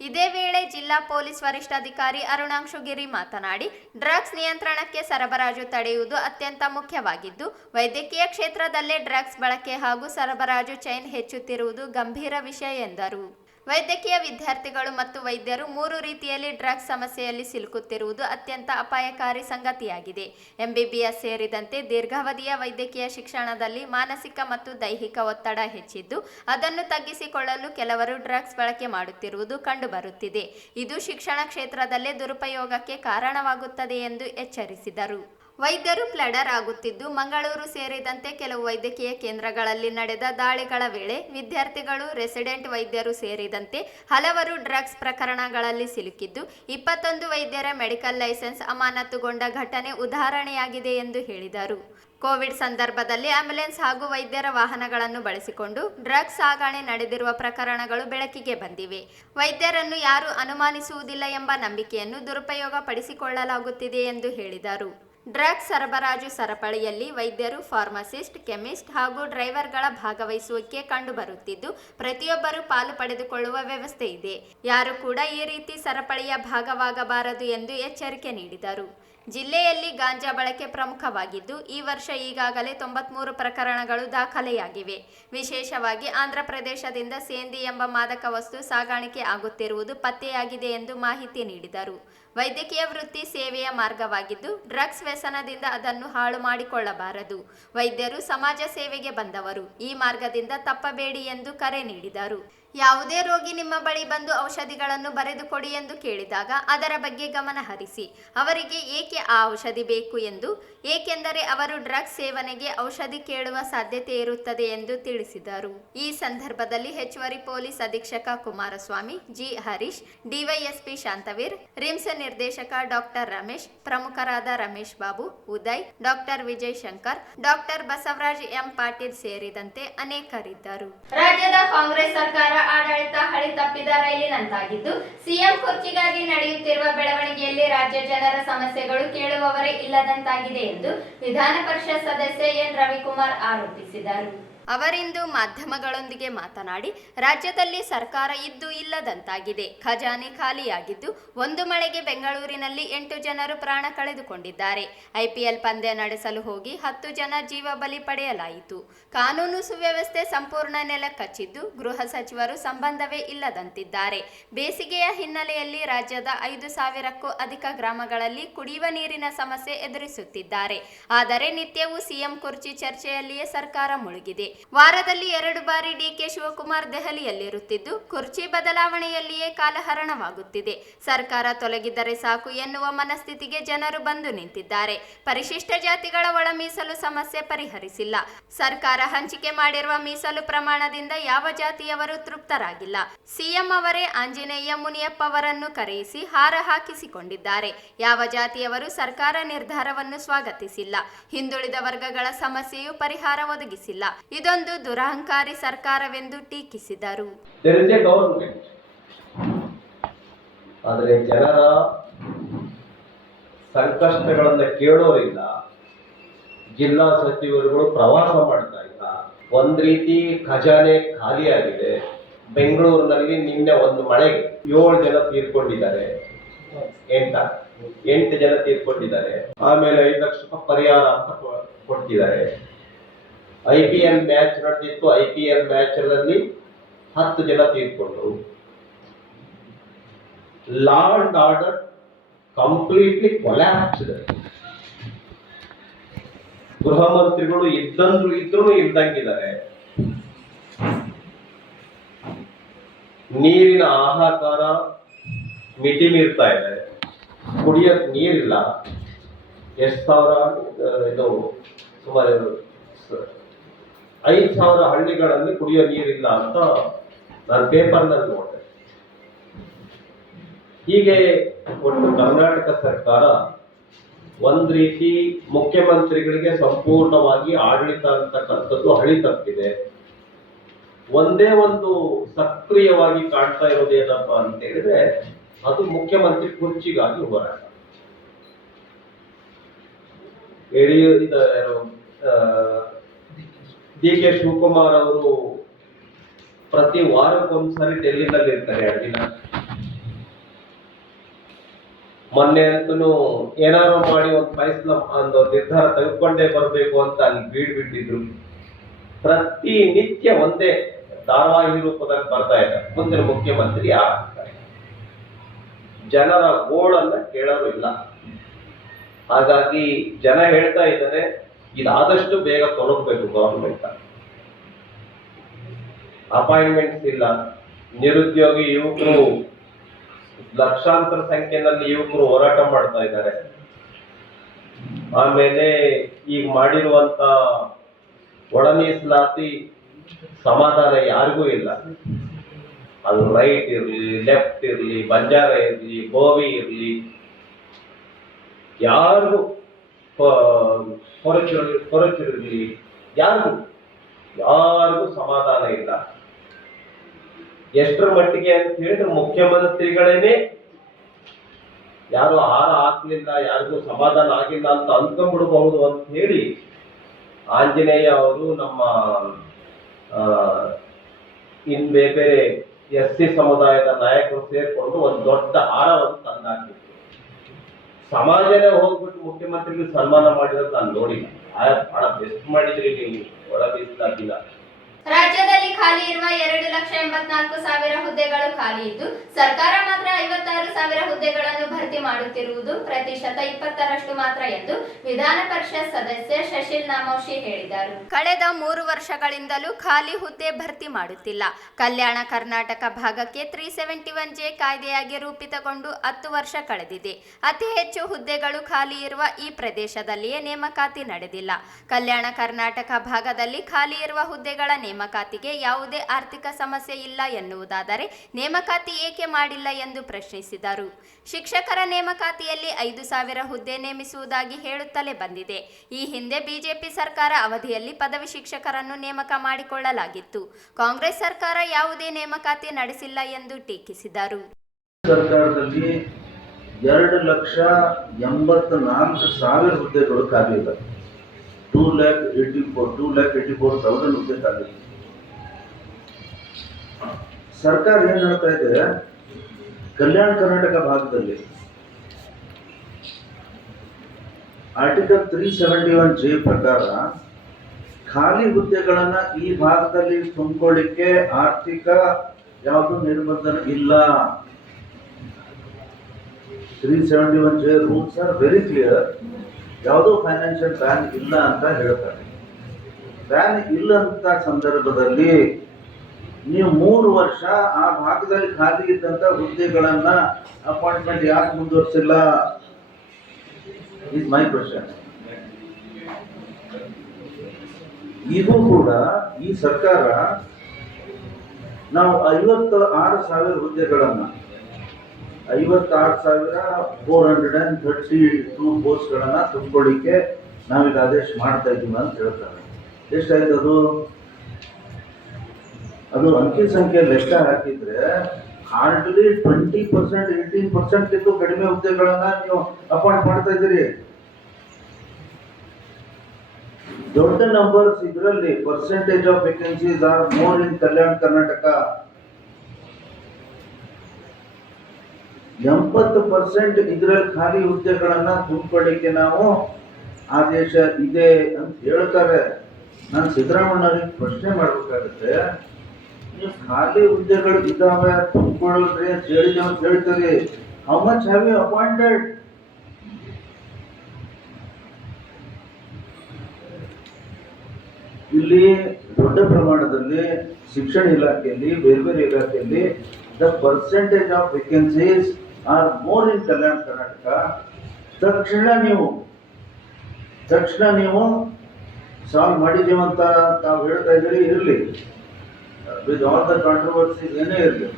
ಇದೇ ವೇಳೆ ಜಿಲ್ಲಾ ಪೊಲೀಸ್ ವರಿಷ್ಠಾಧಿಕಾರಿ ಅರುಣಾಂಶುಗಿರಿ ಮಾತನಾಡಿ, ಡ್ರಗ್ಸ್ ನಿಯಂತ್ರಣಕ್ಕೆ ಸರಬರಾಜು ತಡೆಯುವುದು ಅತ್ಯಂತ ಮುಖ್ಯವಾಗಿದ್ದು, ವೈದ್ಯಕೀಯ ಕ್ಷೇತ್ರದಲ್ಲೇ ಡ್ರಗ್ಸ್ ಬಳಕೆ ಹಾಗೂ ಸರಬರಾಜು ಚೈನ್ ಹೆಚ್ಚುತ್ತಿರುವುದು ಗಂಭೀರ ವಿಷಯ ಎಂದರು. ವೈದ್ಯಕೀಯ ವಿದ್ಯಾರ್ಥಿಗಳು ಮತ್ತು ವೈದ್ಯರು 3 ರೀತಿಯಲ್ಲಿ ಡ್ರಗ್ಸ್ ಸಮಸ್ಯೆಯಲ್ಲಿ ಸಿಲುಕುತ್ತಿರುವುದು ಅತ್ಯಂತ ಅಪಾಯಕಾರಿ ಸಂಗತಿಯಾಗಿದೆ. ಎಂಬಿಬಿಎಸ್ ಸೇರಿದಂತೆ ದೀರ್ಘಾವಧಿಯ ವೈದ್ಯಕೀಯ ಶಿಕ್ಷಣದಲ್ಲಿ ಮಾನಸಿಕ ಮತ್ತು ದೈಹಿಕ ಒತ್ತಡ ಹೆಚ್ಚಿದ್ದು, ಅದನ್ನು ತಗ್ಗಿಸಿಕೊಳ್ಳಲು ಕೆಲವರು ಡ್ರಗ್ಸ್ ಬಳಕೆ ಮಾಡುತ್ತಿರುವುದು ಕಂಡುಬರುತ್ತಿದೆ. ಇದು ಶಿಕ್ಷಣ ಕ್ಷೇತ್ರದಲ್ಲೇ ದುರುಪಯೋಗಕ್ಕೆ ಕಾರಣವಾಗುತ್ತದೆ ಎಂದು ಎಚ್ಚರಿಸಿದರು. ವೈದ್ಯರು ಪ್ಲೆಡರ್ ಆಗುತ್ತಿದ್ದು, ಮಂಗಳೂರು ಸೇರಿದಂತೆ ಕೆಲವು ವೈದ್ಯಕೀಯ ಕೇಂದ್ರಗಳಲ್ಲಿ ನಡೆದ ದಾಳಿಗಳ ವೇಳೆ ವಿದ್ಯಾರ್ಥಿಗಳು, ರೆಸಿಡೆಂಟ್ ವೈದ್ಯರು ಸೇರಿದಂತೆ ಹಲವರು ಡ್ರಗ್ಸ್ ಪ್ರಕರಣಗಳಲ್ಲಿ ಸಿಲುಕಿದ್ದು, 21 ವೈದ್ಯರ ಮೆಡಿಕಲ್ ಲೈಸೆನ್ಸ್ ಅಮಾನತುಗೊಂಡ ಘಟನೆ ಉದಾಹರಣೆಯಾಗಿದೆ ಎಂದು ಹೇಳಿದರು. ಕೋವಿಡ್ ಸಂದರ್ಭದಲ್ಲಿ ಆಂಬ್ಯುಲೆನ್ಸ್ ಹಾಗೂ ವೈದ್ಯರ ವಾಹನಗಳನ್ನು ಬಳಸಿಕೊಂಡು ಡ್ರಗ್ಸ್ ಸಾಗಣೆ ನಡೆದಿರುವ ಪ್ರಕರಣಗಳು ಬೆಳಕಿಗೆ ಬಂದಿವೆ. ವೈದ್ಯರನ್ನು ಯಾರೂ ಅನುಮಾನಿಸುವುದಿಲ್ಲ ಎಂಬ ನಂಬಿಕೆಯನ್ನು ದುರುಪಯೋಗ ಪಡಿಸಿಕೊಳ್ಳಲಾಗುತ್ತಿದೆ ಎಂದು ಹೇಳಿದರು. ಡ್ರಗ್ಸ್ ಸರಬರಾಜು ಸರಪಳಿಯಲ್ಲಿ ವೈದ್ಯರು, ಫಾರ್ಮಸಿಸ್ಟ್, ಕೆಮಿಸ್ಟ್ ಹಾಗೂ ಡ್ರೈವರ್ಗಳ ಭಾಗವಹಿಸುವಿಕೆ ಕಂಡುಬರುತ್ತಿದ್ದು, ಪ್ರತಿಯೊಬ್ಬರೂ ಪಾಲು ಪಡೆದುಕೊಳ್ಳುವ ವ್ಯವಸ್ಥೆ ಇದೆ. ಯಾರು ಕೂಡ ಈ ರೀತಿ ಸರಪಳಿಯ ಭಾಗವಾಗಬಾರದು ಎಂದು ಎಚ್ಚರಿಕೆ ನೀಡಿದರು. ಜಿಲ್ಲೆಯಲ್ಲಿ ಗಾಂಜಾ ಬಳಕೆ ಪ್ರಮುಖವಾಗಿದ್ದು, ಈ ವರ್ಷ ಈಗಾಗಲೇ 93 ಪ್ರಕರಣಗಳು ದಾಖಲೆಯಾಗಿವೆ. ವಿಶೇಷವಾಗಿ ಆಂಧ್ರ ಪ್ರದೇಶದಿಂದ ಸೇಂದಿ ಎಂಬ ಮಾದಕ ವಸ್ತು ಸಾಗಾಣಿಕೆ ಆಗುತ್ತಿರುವುದು ಪತ್ತೆಯಾಗಿದೆ ಎಂದು ಮಾಹಿತಿ ನೀಡಿದರು. ವೈದ್ಯಕೀಯ ವೃತ್ತಿ ಸೇವೆಯ ಮಾರ್ಗವಾಗಿದ್ದು, ಡ್ರಗ್ಸ್ ವ್ಯಸನದಿಂದ ಅದನ್ನು ಹಾಳು ಮಾಡಿಕೊಳ್ಳಬಾರದು. ವೈದ್ಯರು ಸಮಾಜ ಸೇವೆಗೆ ಬಂದವರು, ಈ ಮಾರ್ಗದಿಂದ ತಪ್ಪಬೇಡಿ ಎಂದು ಕರೆ ನೀಡಿದರು. ಯಾವುದೇ ರೋಗಿ ನಿಮ್ಮ ಬಳಿ ಬಂದು ಔಷಧಿಗಳನ್ನು ಬರೆದುಕೊಡಿ ಎಂದು ಕೇಳಿದಾಗ ಅದರ ಬಗ್ಗೆ ಗಮನ ಹರಿಸಿ. ಅವರಿಗೆ ಏಕೆ ಆ ಔಷಧಿ ಬೇಕು ಎಂದು, ಏಕೆಂದರೆ ಅವರು ಡ್ರಗ್ಸ್ ಸೇವನೆಗೆ ಔಷಧಿ ಕೇಳುವ ಸಾಧ್ಯತೆ ಇರುತ್ತದೆ ಎಂದು ತಿಳಿಸಿದರು. ಈ ಸಂದರ್ಭದಲ್ಲಿ ಹೆಚ್ಚುವರಿ ಪೊಲೀಸ್ ಅಧೀಕ್ಷಕ Kumaraswamy, G Harish, DYSP Shantaveer, RIMS ನಿರ್ದೇಶಕ ಡಾಕ್ಟರ್ ರಮೇಶ್, ಪ್ರಮುಖರಾದ Ramesh Babu, Uday, doctor Vijay Shankar, doctor Basavaraj M Patil ಸೇರಿದಂತೆ ಅನೇಕರಿದ್ದರು. ರಾಜ್ಯದ ಕಾಂಗ್ರೆಸ್ ಸರ್ಕಾರ ಆಡಳಿತ ಹಳಿ ತಪ್ಪಿದ ರೈಲಿನಂತಾಗಿದ್ದು, ಸಿಎಂ ಕುರ್ಚಿಗಾಗಿ ನಡೆಯುತ್ತಿರುವ ಬೆಳವಣಿಗೆಯಲ್ಲಿ ರಾಜ್ಯ ಜನರ ಸಮಸ್ಯೆಗಳು ಕೇಳುವವರೇ ಇಲ್ಲದಂತಾಗಿದೆ ಎಂದು ವಿಧಾನ ಪರಿಷತ್ ಸದಸ್ಯ ಎನ್ ರವಿಕುಮಾರ್ ಆರೋಪಿಸಿದರು. ಅವರಿಂದು ಮಾಧ್ಯಮಗಳೊಂದಿಗೆ ಮಾತನಾಡಿ, ರಾಜ್ಯದಲ್ಲಿ ಸರ್ಕಾರ ಇದ್ದು ಇಲ್ಲದಂತಾಗಿದೆ. ಖಜಾನೆ ಖಾಲಿಯಾಗಿದ್ದು, ಒಂದು ಮಳೆಗೆ ಬೆಂಗಳೂರಿನಲ್ಲಿ 8 ಜನರು ಪ್ರಾಣ ಕಳೆದುಕೊಂಡಿದ್ದಾರೆ. ಐಪಿಎಲ್ ಪಂದ್ಯ ನಡೆಸಲು ಹೋಗಿ 10 ಜನ ಜೀವ ಬಲಿ ಪಡೆಯಲಾಯಿತು. ಕಾನೂನು ಸುವ್ಯವಸ್ಥೆ ಸಂಪೂರ್ಣ ನೆಲಕಚ್ಚಿದ್ದು, ಗೃಹ ಸಚಿವರು ಸಂಬಂಧವೇ ಇಲ್ಲದಂತಿದ್ದಾರೆ. ಬೇಸಿಗೆಯ ಹಿನ್ನೆಲೆಯಲ್ಲಿ ರಾಜ್ಯದ 5,000ಕ್ಕೂ ಅಧಿಕ ಗ್ರಾಮಗಳಲ್ಲಿ ಕುಡಿಯುವ ನೀರಿನ ಸಮಸ್ಯೆ ಎದುರಿಸುತ್ತಿದ್ದಾರೆ. ಆದರೆ ನಿತ್ಯವೂ ಸಿಎಂ ಕುರ್ಚಿ ಚರ್ಚೆಯಲ್ಲಿಯೇ ಸರ್ಕಾರ ಮುಳುಗಿದೆ. ವಾರದಲ್ಲಿ 2 ಬಾರಿ ಡಿಕೆ ಶಿವಕುಮಾರ್ ದೆಹಲಿಯಲ್ಲಿರುತ್ತಿದ್ದು, ಕುರ್ಚಿ ಬದಲಾವಣೆಯಲ್ಲಿಯೇ ಕಾಲಹರಣವಾಗುತ್ತಿದೆ. ಸರ್ಕಾರ ತೊಲಗಿದರೆ ಸಾಕು ಎನ್ನುವ ಮನಸ್ಥಿತಿಗೆ ಜನರು ಬಂದು ನಿಂತಿದ್ದಾರೆ. ಪರಿಶಿಷ್ಟ ಜಾತಿಗಳ ಒಳ ಮೀಸಲು ಸಮಸ್ಯೆ ಪರಿಹರಿಸಿಲ್ಲ. ಸರ್ಕಾರ ಹಂಚಿಕೆ ಮಾಡಿರುವ ಮೀಸಲು ಪ್ರಮಾಣದಿಂದ ಯಾವ ಜಾತಿಯವರು ತೃಪ್ತರಾಗಿಲ್ಲ. ಸಿಎಂ ಅವರೇ ಆಂಜನೇಯ ಮುನಿಯಪ್ಪ ಅವರನ್ನು ಕರೆಯಿಸಿ ಹಾರ ಹಾಕಿಸಿಕೊಂಡಿದ್ದಾರೆ. ಯಾವ ಜಾತಿಯವರು ಸರ್ಕಾರ ನಿರ್ಧಾರವನ್ನು ಸ್ವಾಗತಿಸಿಲ್ಲ. ಹಿಂದುಳಿದ ವರ್ಗಗಳ ಸಮಸ್ಯೆಯು ಪರಿಹಾರ ಒದಗಿಸಿಲ್ಲ. ಇದೊಂದು ದುರಹಂಕಾರಿ ಸರ್ಕಾರವೆಂದು ಟೀಕಿಸಿದರು. ಆದರೆ ಜನರ ಸಂಕಷ್ಟಗಳನ್ನ ಕೇಳೋರಿಲ್ಲ. ಜಿಲ್ಲಾ ಸಚಿವರುಗಳು ಪ್ರವಾಸ ಮಾಡ್ತಾ ಇಲ್ಲ. ಒಂದ್ ರೀತಿ ಖಜಾನೆ ಖಾಲಿಯಾಗಿದೆ. ಬೆಂಗಳೂರಿನಲ್ಲಿ ನಿನ್ನೆ ಒಂದು ಮಳೆಗೆ 7 ಜನ ತೀರ್ಕೊಂಡಿದ್ದಾರೆ. 8 ಜನ ತೀರ್ಕೊಂಡಿದ್ದಾರೆ. ಆಮೇಲೆ 5 ಲಕ್ಷ ರೂಪಾಯಿ ಪರಿಹಾರ ಅಂತ ಕೊಡ್ತಿದ್ದಾರೆ. IPL ಮ್ಯಾಚ್ ನಡೆದಿತ್ತು. IPL ಮ್ಯಾಚ್ ಅಲ್ಲಿ 10 ಜನ ತೀರ್ಕೊಂಡ್ರು. Law and order completely collapsed. ಗೃಹ ಮಂತ್ರಿಗಳು ಇದ್ರೂ ಇದ್ದಂಗಿದ್ದಾರೆ. ನೀರಿನ ಹಾಹಾಕಾರ ಮಿತಿ ಮೀರ್ತಾ ಇದೆ. ಕುಡಿಯಕ್ ನೀರಿಲ್ಲ. ಎಷ್ಟು ಸಾವಿರ ಇದು ಸುಮಾರು 5,000 ಹಳ್ಳಿಗಳಲ್ಲಿ ಕುಡಿಯೋ ನೀರಿಲ್ಲ ಅಂತ ನಾನು ಪೇಪರ್ನಲ್ಲಿ ನೋಡಿದೆ. ಹೀಗೆ ಒಟ್ಟು ಕರ್ನಾಟಕ ಸರ್ಕಾರ ಒಂದ್ ರೀತಿ ಮುಖ್ಯಮಂತ್ರಿಗಳಿಗೆ ಸಂಪೂರ್ಣವಾಗಿ ಆಡಳಿತ ಅಂತಕ್ಕಂಥದ್ದು ಹಳಿ ತಪ್ಪಿದೆ. ಒಂದೇ ಒಂದು ಸಕ್ರಿಯವಾಗಿ ಕಾಣ್ತಾ ಇರೋದೇನಪ್ಪ ಅಂತ ಹೇಳಿದ್ರೆ ಅದು ಮುಖ್ಯಮಂತ್ರಿ ಕುರ್ಚಿಗಾಗಿ ಹೋರಾಟ. ಡಿಕೆ ಶಿವಕುಮಾರ್ ಅವರು ಪ್ರತಿ ವಾರಕ್ಕೊಂದ್ಸರಿ ಡೆಲ್ಲಿನಲ್ಲಿ ಇರ್ತಾರೆ 2 ದಿನ. ಮೊನ್ನೆ ಅಂತೂ ಏನಾದ್ರು ಮಾಡಿ ಒಂದು ನಿರ್ಧಾರ ತೆಗೆದುಕೊಂಡೇ ಬರಬೇಕು ಅಂತ ಅಲ್ಲಿ ಬಿಟ್ಟಿದ್ರು. ಪ್ರತಿನಿತ್ಯ ಒಂದೇ ಧಾರಾವಾಹಿ ರೂಪದಲ್ಲಿ ಬರ್ತಾ ಇದೆ. ಮುಂದಿನ ಮುಖ್ಯಮಂತ್ರಿ ಯಾರಾಗ್ತಾರೆ? ಜನರ ಗೋಳನ್ನ ಕೇಳೋರು ಇಲ್ಲ. ಹಾಗಾಗಿ ಜನ ಹೇಳ್ತಾ ಇದ್ದಾರೆ, ಇದಾದಷ್ಟು ಬೇಗ ತೊಲಗಬೇಕು ಗವರ್ಮೆಂಟ್. ಅಪಾಯಿಂಟ್ಮೆಂಟ್ಸ್ ಇಲ್ಲ. ನಿರುದ್ಯೋಗಿ ಯುವಕರು ಲಕ್ಷಾಂತರ ಸಂಖ್ಯೆಯಲ್ಲಿ ಯುವಕರು ಹೋರಾಟ ಮಾಡ್ತಾ ಇದ್ದಾರೆ. ಆಮೇಲೆ ಈಗ ಮಾಡಿರುವಂತ ಒಳ ಮೀಸಲಾತಿ ಸಮಾಧಾನ ಯಾರಿಗೂ ಇಲ್ಲ. ಅದು ರೈಟ್ ಇರ್ಲಿ, ಲೆಫ್ಟ್ ಇರ್ಲಿ, ಬಂಜಾರ ಇರ್ಲಿ, ಗೋವಿ ಇರ್ಲಿ, ಯಾರಿಗೂ ಕೊರಚಿರಲಿ, ಯಾರಿಗೂ ಸಮಾಧಾನ ಇಲ್ಲ. ಎಷ್ಟರ ಮಟ್ಟಿಗೆ ಅಂತ ಹೇಳಿದ್ರೆ ಮುಖ್ಯಮಂತ್ರಿಗಳೇನೆ ಯಾರು ಆಹಾರ ಹಾಕ್ಲಿಲ್ಲ, ಯಾರಿಗೂ ಸಮಾಧಾನ ಆಗಿಲ್ಲ ಅಂತ ಅಂದ್ಕೊಂಡ್ಬಿಡಬಹುದು ಅಂತ ಹೇಳಿ ಆಂಜನೇಯ ಅವರು ನಮ್ಮ ಇನ್ ಬೇರೆ SC ಸಮುದಾಯದ ನಾಯಕರು ಸೇರ್ಕೊಂಡು ಒಂದು ದೊಡ್ಡ ಹಾರವನ್ನು ತಂದಾಕಿದ್ರು. ಸಮಾಜನೇ ಹೋಗ್ಬಿಟ್ಟು ಮುಖ್ಯಮಂತ್ರಿಗೆ ಸನ್ಮಾನ ಮಾಡಿರೋದು ನಾನು ನೋಡಿಲ್ಲ. ಬಹಳ ಬೆಸ್ಟ್ ಮಾಡಿದ್ರಿ ನೀವು ಒಳ ಮೀಸಲಾತಿನ. ರಾಜ್ಯದಲ್ಲಿ ಖಾಲಿ ಇರುವ 2,84,000 ಹುದ್ದೆಗಳು ಖಾಲಿ ಇದ್ದು ಸರ್ಕಾರ ಮಾತ್ರ 56,000 ಹುದ್ದೆಗಳನ್ನು ಭರ್ತಿ ಮಾಡುತ್ತಿರುವುದು ಪ್ರತಿಶತ 20% ಮಾತ್ರ ಎಂದು ವಿಧಾನ ಪರಿಷತ್ ಸದಸ್ಯ ಶಶಿಲ್ ನಾಮೋಶಿ ಹೇಳಿದರು. ಕಳೆದ 3 ವರ್ಷಗಳಿಂದಲೂ ಖಾಲಿ ಹುದ್ದೆ ಭರ್ತಿ ಮಾಡುತ್ತಿಲ್ಲ. ಕಲ್ಯಾಣ ಕರ್ನಾಟಕ ಭಾಗಕ್ಕೆ 371J ಕಾಯ್ದೆಯಾಗಿ ರೂಪಿತಗೊಂಡು 10 ವರ್ಷ ಕಳೆದಿದೆ. ಅತಿ ಹೆಚ್ಚು ಹುದ್ದೆಗಳು ಖಾಲಿ ಇರುವ ಈ ಪ್ರದೇಶದಲ್ಲಿಯೇ ನೇಮಕಾತಿ ನಡೆದಿಲ್ಲ. ಕಲ್ಯಾಣ ಕರ್ನಾಟಕ ಭಾಗದಲ್ಲಿ ಖಾಲಿ ಇರುವ ಹುದ್ದೆಗಳ ನೇಮಕಾತಿಗೆ ಯಾವುದೇ ಆರ್ಥಿಕ ಸಮಸ್ಯೆ ಇಲ್ಲ ಎನ್ನುವುದಾದರೆ ನೇಮಕಾತಿ ಏಕೆ ಮಾಡಿಲ್ಲ ಎಂದು ಪ್ರಶ್ನಿಸಿದರು. ಶಿಕ್ಷಕರ ನೇಮಕಾತಿಯಲ್ಲಿ 5,000 ಹುದ್ದೆ ನೇಮಿಸುವುದಾಗಿ ಹೇಳುತ್ತಲೇ ಬಂದಿದೆ. ಈ ಹಿಂದೆ ಬಿಜೆಪಿ ಸರ್ಕಾರ ಅವಧಿಯಲ್ಲಿ ಪದವಿ ಶಿಕ್ಷಕರನ್ನು ನೇಮಕ ಮಾಡಿಕೊಳ್ಳಲಾಗಿತ್ತು. ಕಾಂಗ್ರೆಸ್ ಸರ್ಕಾರ ಯಾವುದೇ ನೇಮಕಾತಿ ನಡೆಸಿಲ್ಲ ಎಂದು ಟೀಕಿಸಿದರು. ಸರ್ಕಾರದಲ್ಲಿ 2,84,000 ಹುದ್ದೆಗಳು ಖಾಲಿ ಇಲ್ಲ. 2,84,000 ಹುದ್ದೆ ಖಾಲಿ. ಸರ್ಕಾರ ಏನ್ ಹೇಳ್ತಾ ಇದೆ, ಕಲ್ಯಾಣ ಕರ್ನಾಟಕ ಭಾಗದಲ್ಲಿ ಆರ್ಟಿಕಲ್ 371J ಪ್ರಕಾರ ಖಾಲಿ ಹುದ್ದೆಗಳನ್ನ ಈ ಭಾಗದಲ್ಲಿ ತುಂಬಿಕೊಳ್ಳಿಕ್ಕೆ ಆರ್ಥಿಕ ಯಾವುದು ನಿರ್ಬಂಧನ ಇಲ್ಲ. 371J rules are very clear. ಯಾವುದೋ ಫೈನಾನ್ಷಿಯಲ್ ಬ್ಯಾನ್ ಇಲ್ಲ ಅಂತ ಹೇಳ್ತಾರೆ. ಬ್ಯಾನ್ ಇಲ್ಲ ಅಂತ ಸಂದರ್ಭದಲ್ಲಿ ನೀವು 3 ವರ್ಷ ಆ ಭಾಗದಲ್ಲಿ ಖಾಲಿ ಇದ್ದಂತ ಹುದ್ದೆಗಳನ್ನ ಅಪಾಯಿಂಟ್ಮೆಂಟ್ ಯಾಕೆ ಮುಂದುವರಿಸಿಲ್ಲ? Is my question. ಇದು ಕೂಡ ಈ ಸರ್ಕಾರ ನಾವು 56,000 ಹುದ್ದೆಗಳನ್ನ 56,432 ಪೋಸ್ಟ್ಗಳನ್ನ ತುಂಬಿಕೊಳ್ಳಿಕ್ಕೆ ನಾವೀಗ ಆದೇಶ ಮಾಡ್ತಾ ಇದ್ದೀವಿ ಅಂತ ಹೇಳ್ತಾರೆ. ಎಷ್ಟಾಯ್ತು ಅದು ಅಂಕಿ ಸಂಖ್ಯೆ ಲೆಕ್ಕ ಹಾಕಿದ್ರೆ ಹಾರ್ಡ್ಲಿ 20%, 18% ಕಡಿಮೆ ಹುದ್ದೆಗಳನ್ನ ನೀವು ಅಪಾಯಿಂಟ್ ಮಾಡ್ತಾ ಇದ್ದೀರಿ. ದೊಡ್ಡ ನಂಬರ್ಸ್ ಇದರಲ್ಲಿ percentage of vacancies are more in Kalyana Karnataka. 80% ಇದರಲ್ಲಿ ಖಾಲಿ ಹುದ್ದೆಗಳನ್ನ ತುಂಬಿಕೊಳ್ಳಿಕ್ಕೆ ನಾವು ಆದೇಶ ಇದೆ ಅಂತ ಹೇಳ್ತಾರೆ. ನಾನು ಸಿದ್ದರಾಮಯ್ಯವ್ರಿಗೆ ಪ್ರಶ್ನೆ ಮಾಡ್ಬೇಕಾಗುತ್ತೆ, ನೀವು ಖಾಲಿ ಹುದ್ದೆಗಳು ಇದ್ದಾವೆ ತುಂಬಿಕೊಳ್ಳ್ರಿ ಅಂತ ಹೇಳಿದೆ ಅಂತ ಹೇಳ್ತೀರಿ. How much have you appointed? ಇಲ್ಲಿ ದೊಡ್ಡ ಪ್ರಮಾಣದಲ್ಲಿ ಶಿಕ್ಷಣ ಇಲಾಖೆಯಲ್ಲಿ ಬೇರೆ ಬೇರೆ ಇಲಾಖೆಯಲ್ಲಿ the percentage of vacancies are more in Kalyana Karnataka. ತಕ್ಷಣ ನೀವು ಸಾಲ್ವ್ ಮಾಡಿದೀವಂತ ತಾವು ಹೇಳ್ತಾ ಇದ್ದೀರಿ. ಇರಲಿ, ವಿತ್ ಆಲ್ ದ ಕಾಂಟ್ರವರ್ಸೀಸ್ ಏನೇ ಇರಲಿ,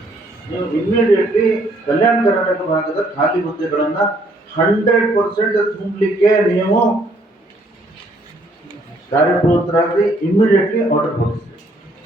ನೀವು ಇಮಿಡಿಯೇಟ್ಲಿ ಕಲ್ಯಾಣ ಕರ್ನಾಟಕ ಭಾಗದ ಖಾಲಿ ಹುದ್ದೆಗಳನ್ನ 100% ತುಂಬಲಿಕ್ಕೆ ನೀವು ಕಾರ್ಯಪ್ರವೃತ್ತರಾಗಿ ಇಮಿಡಿಯೇಟ್ಲಿ ಆರ್ಡರ್ ಹೊರಡಿಸಿ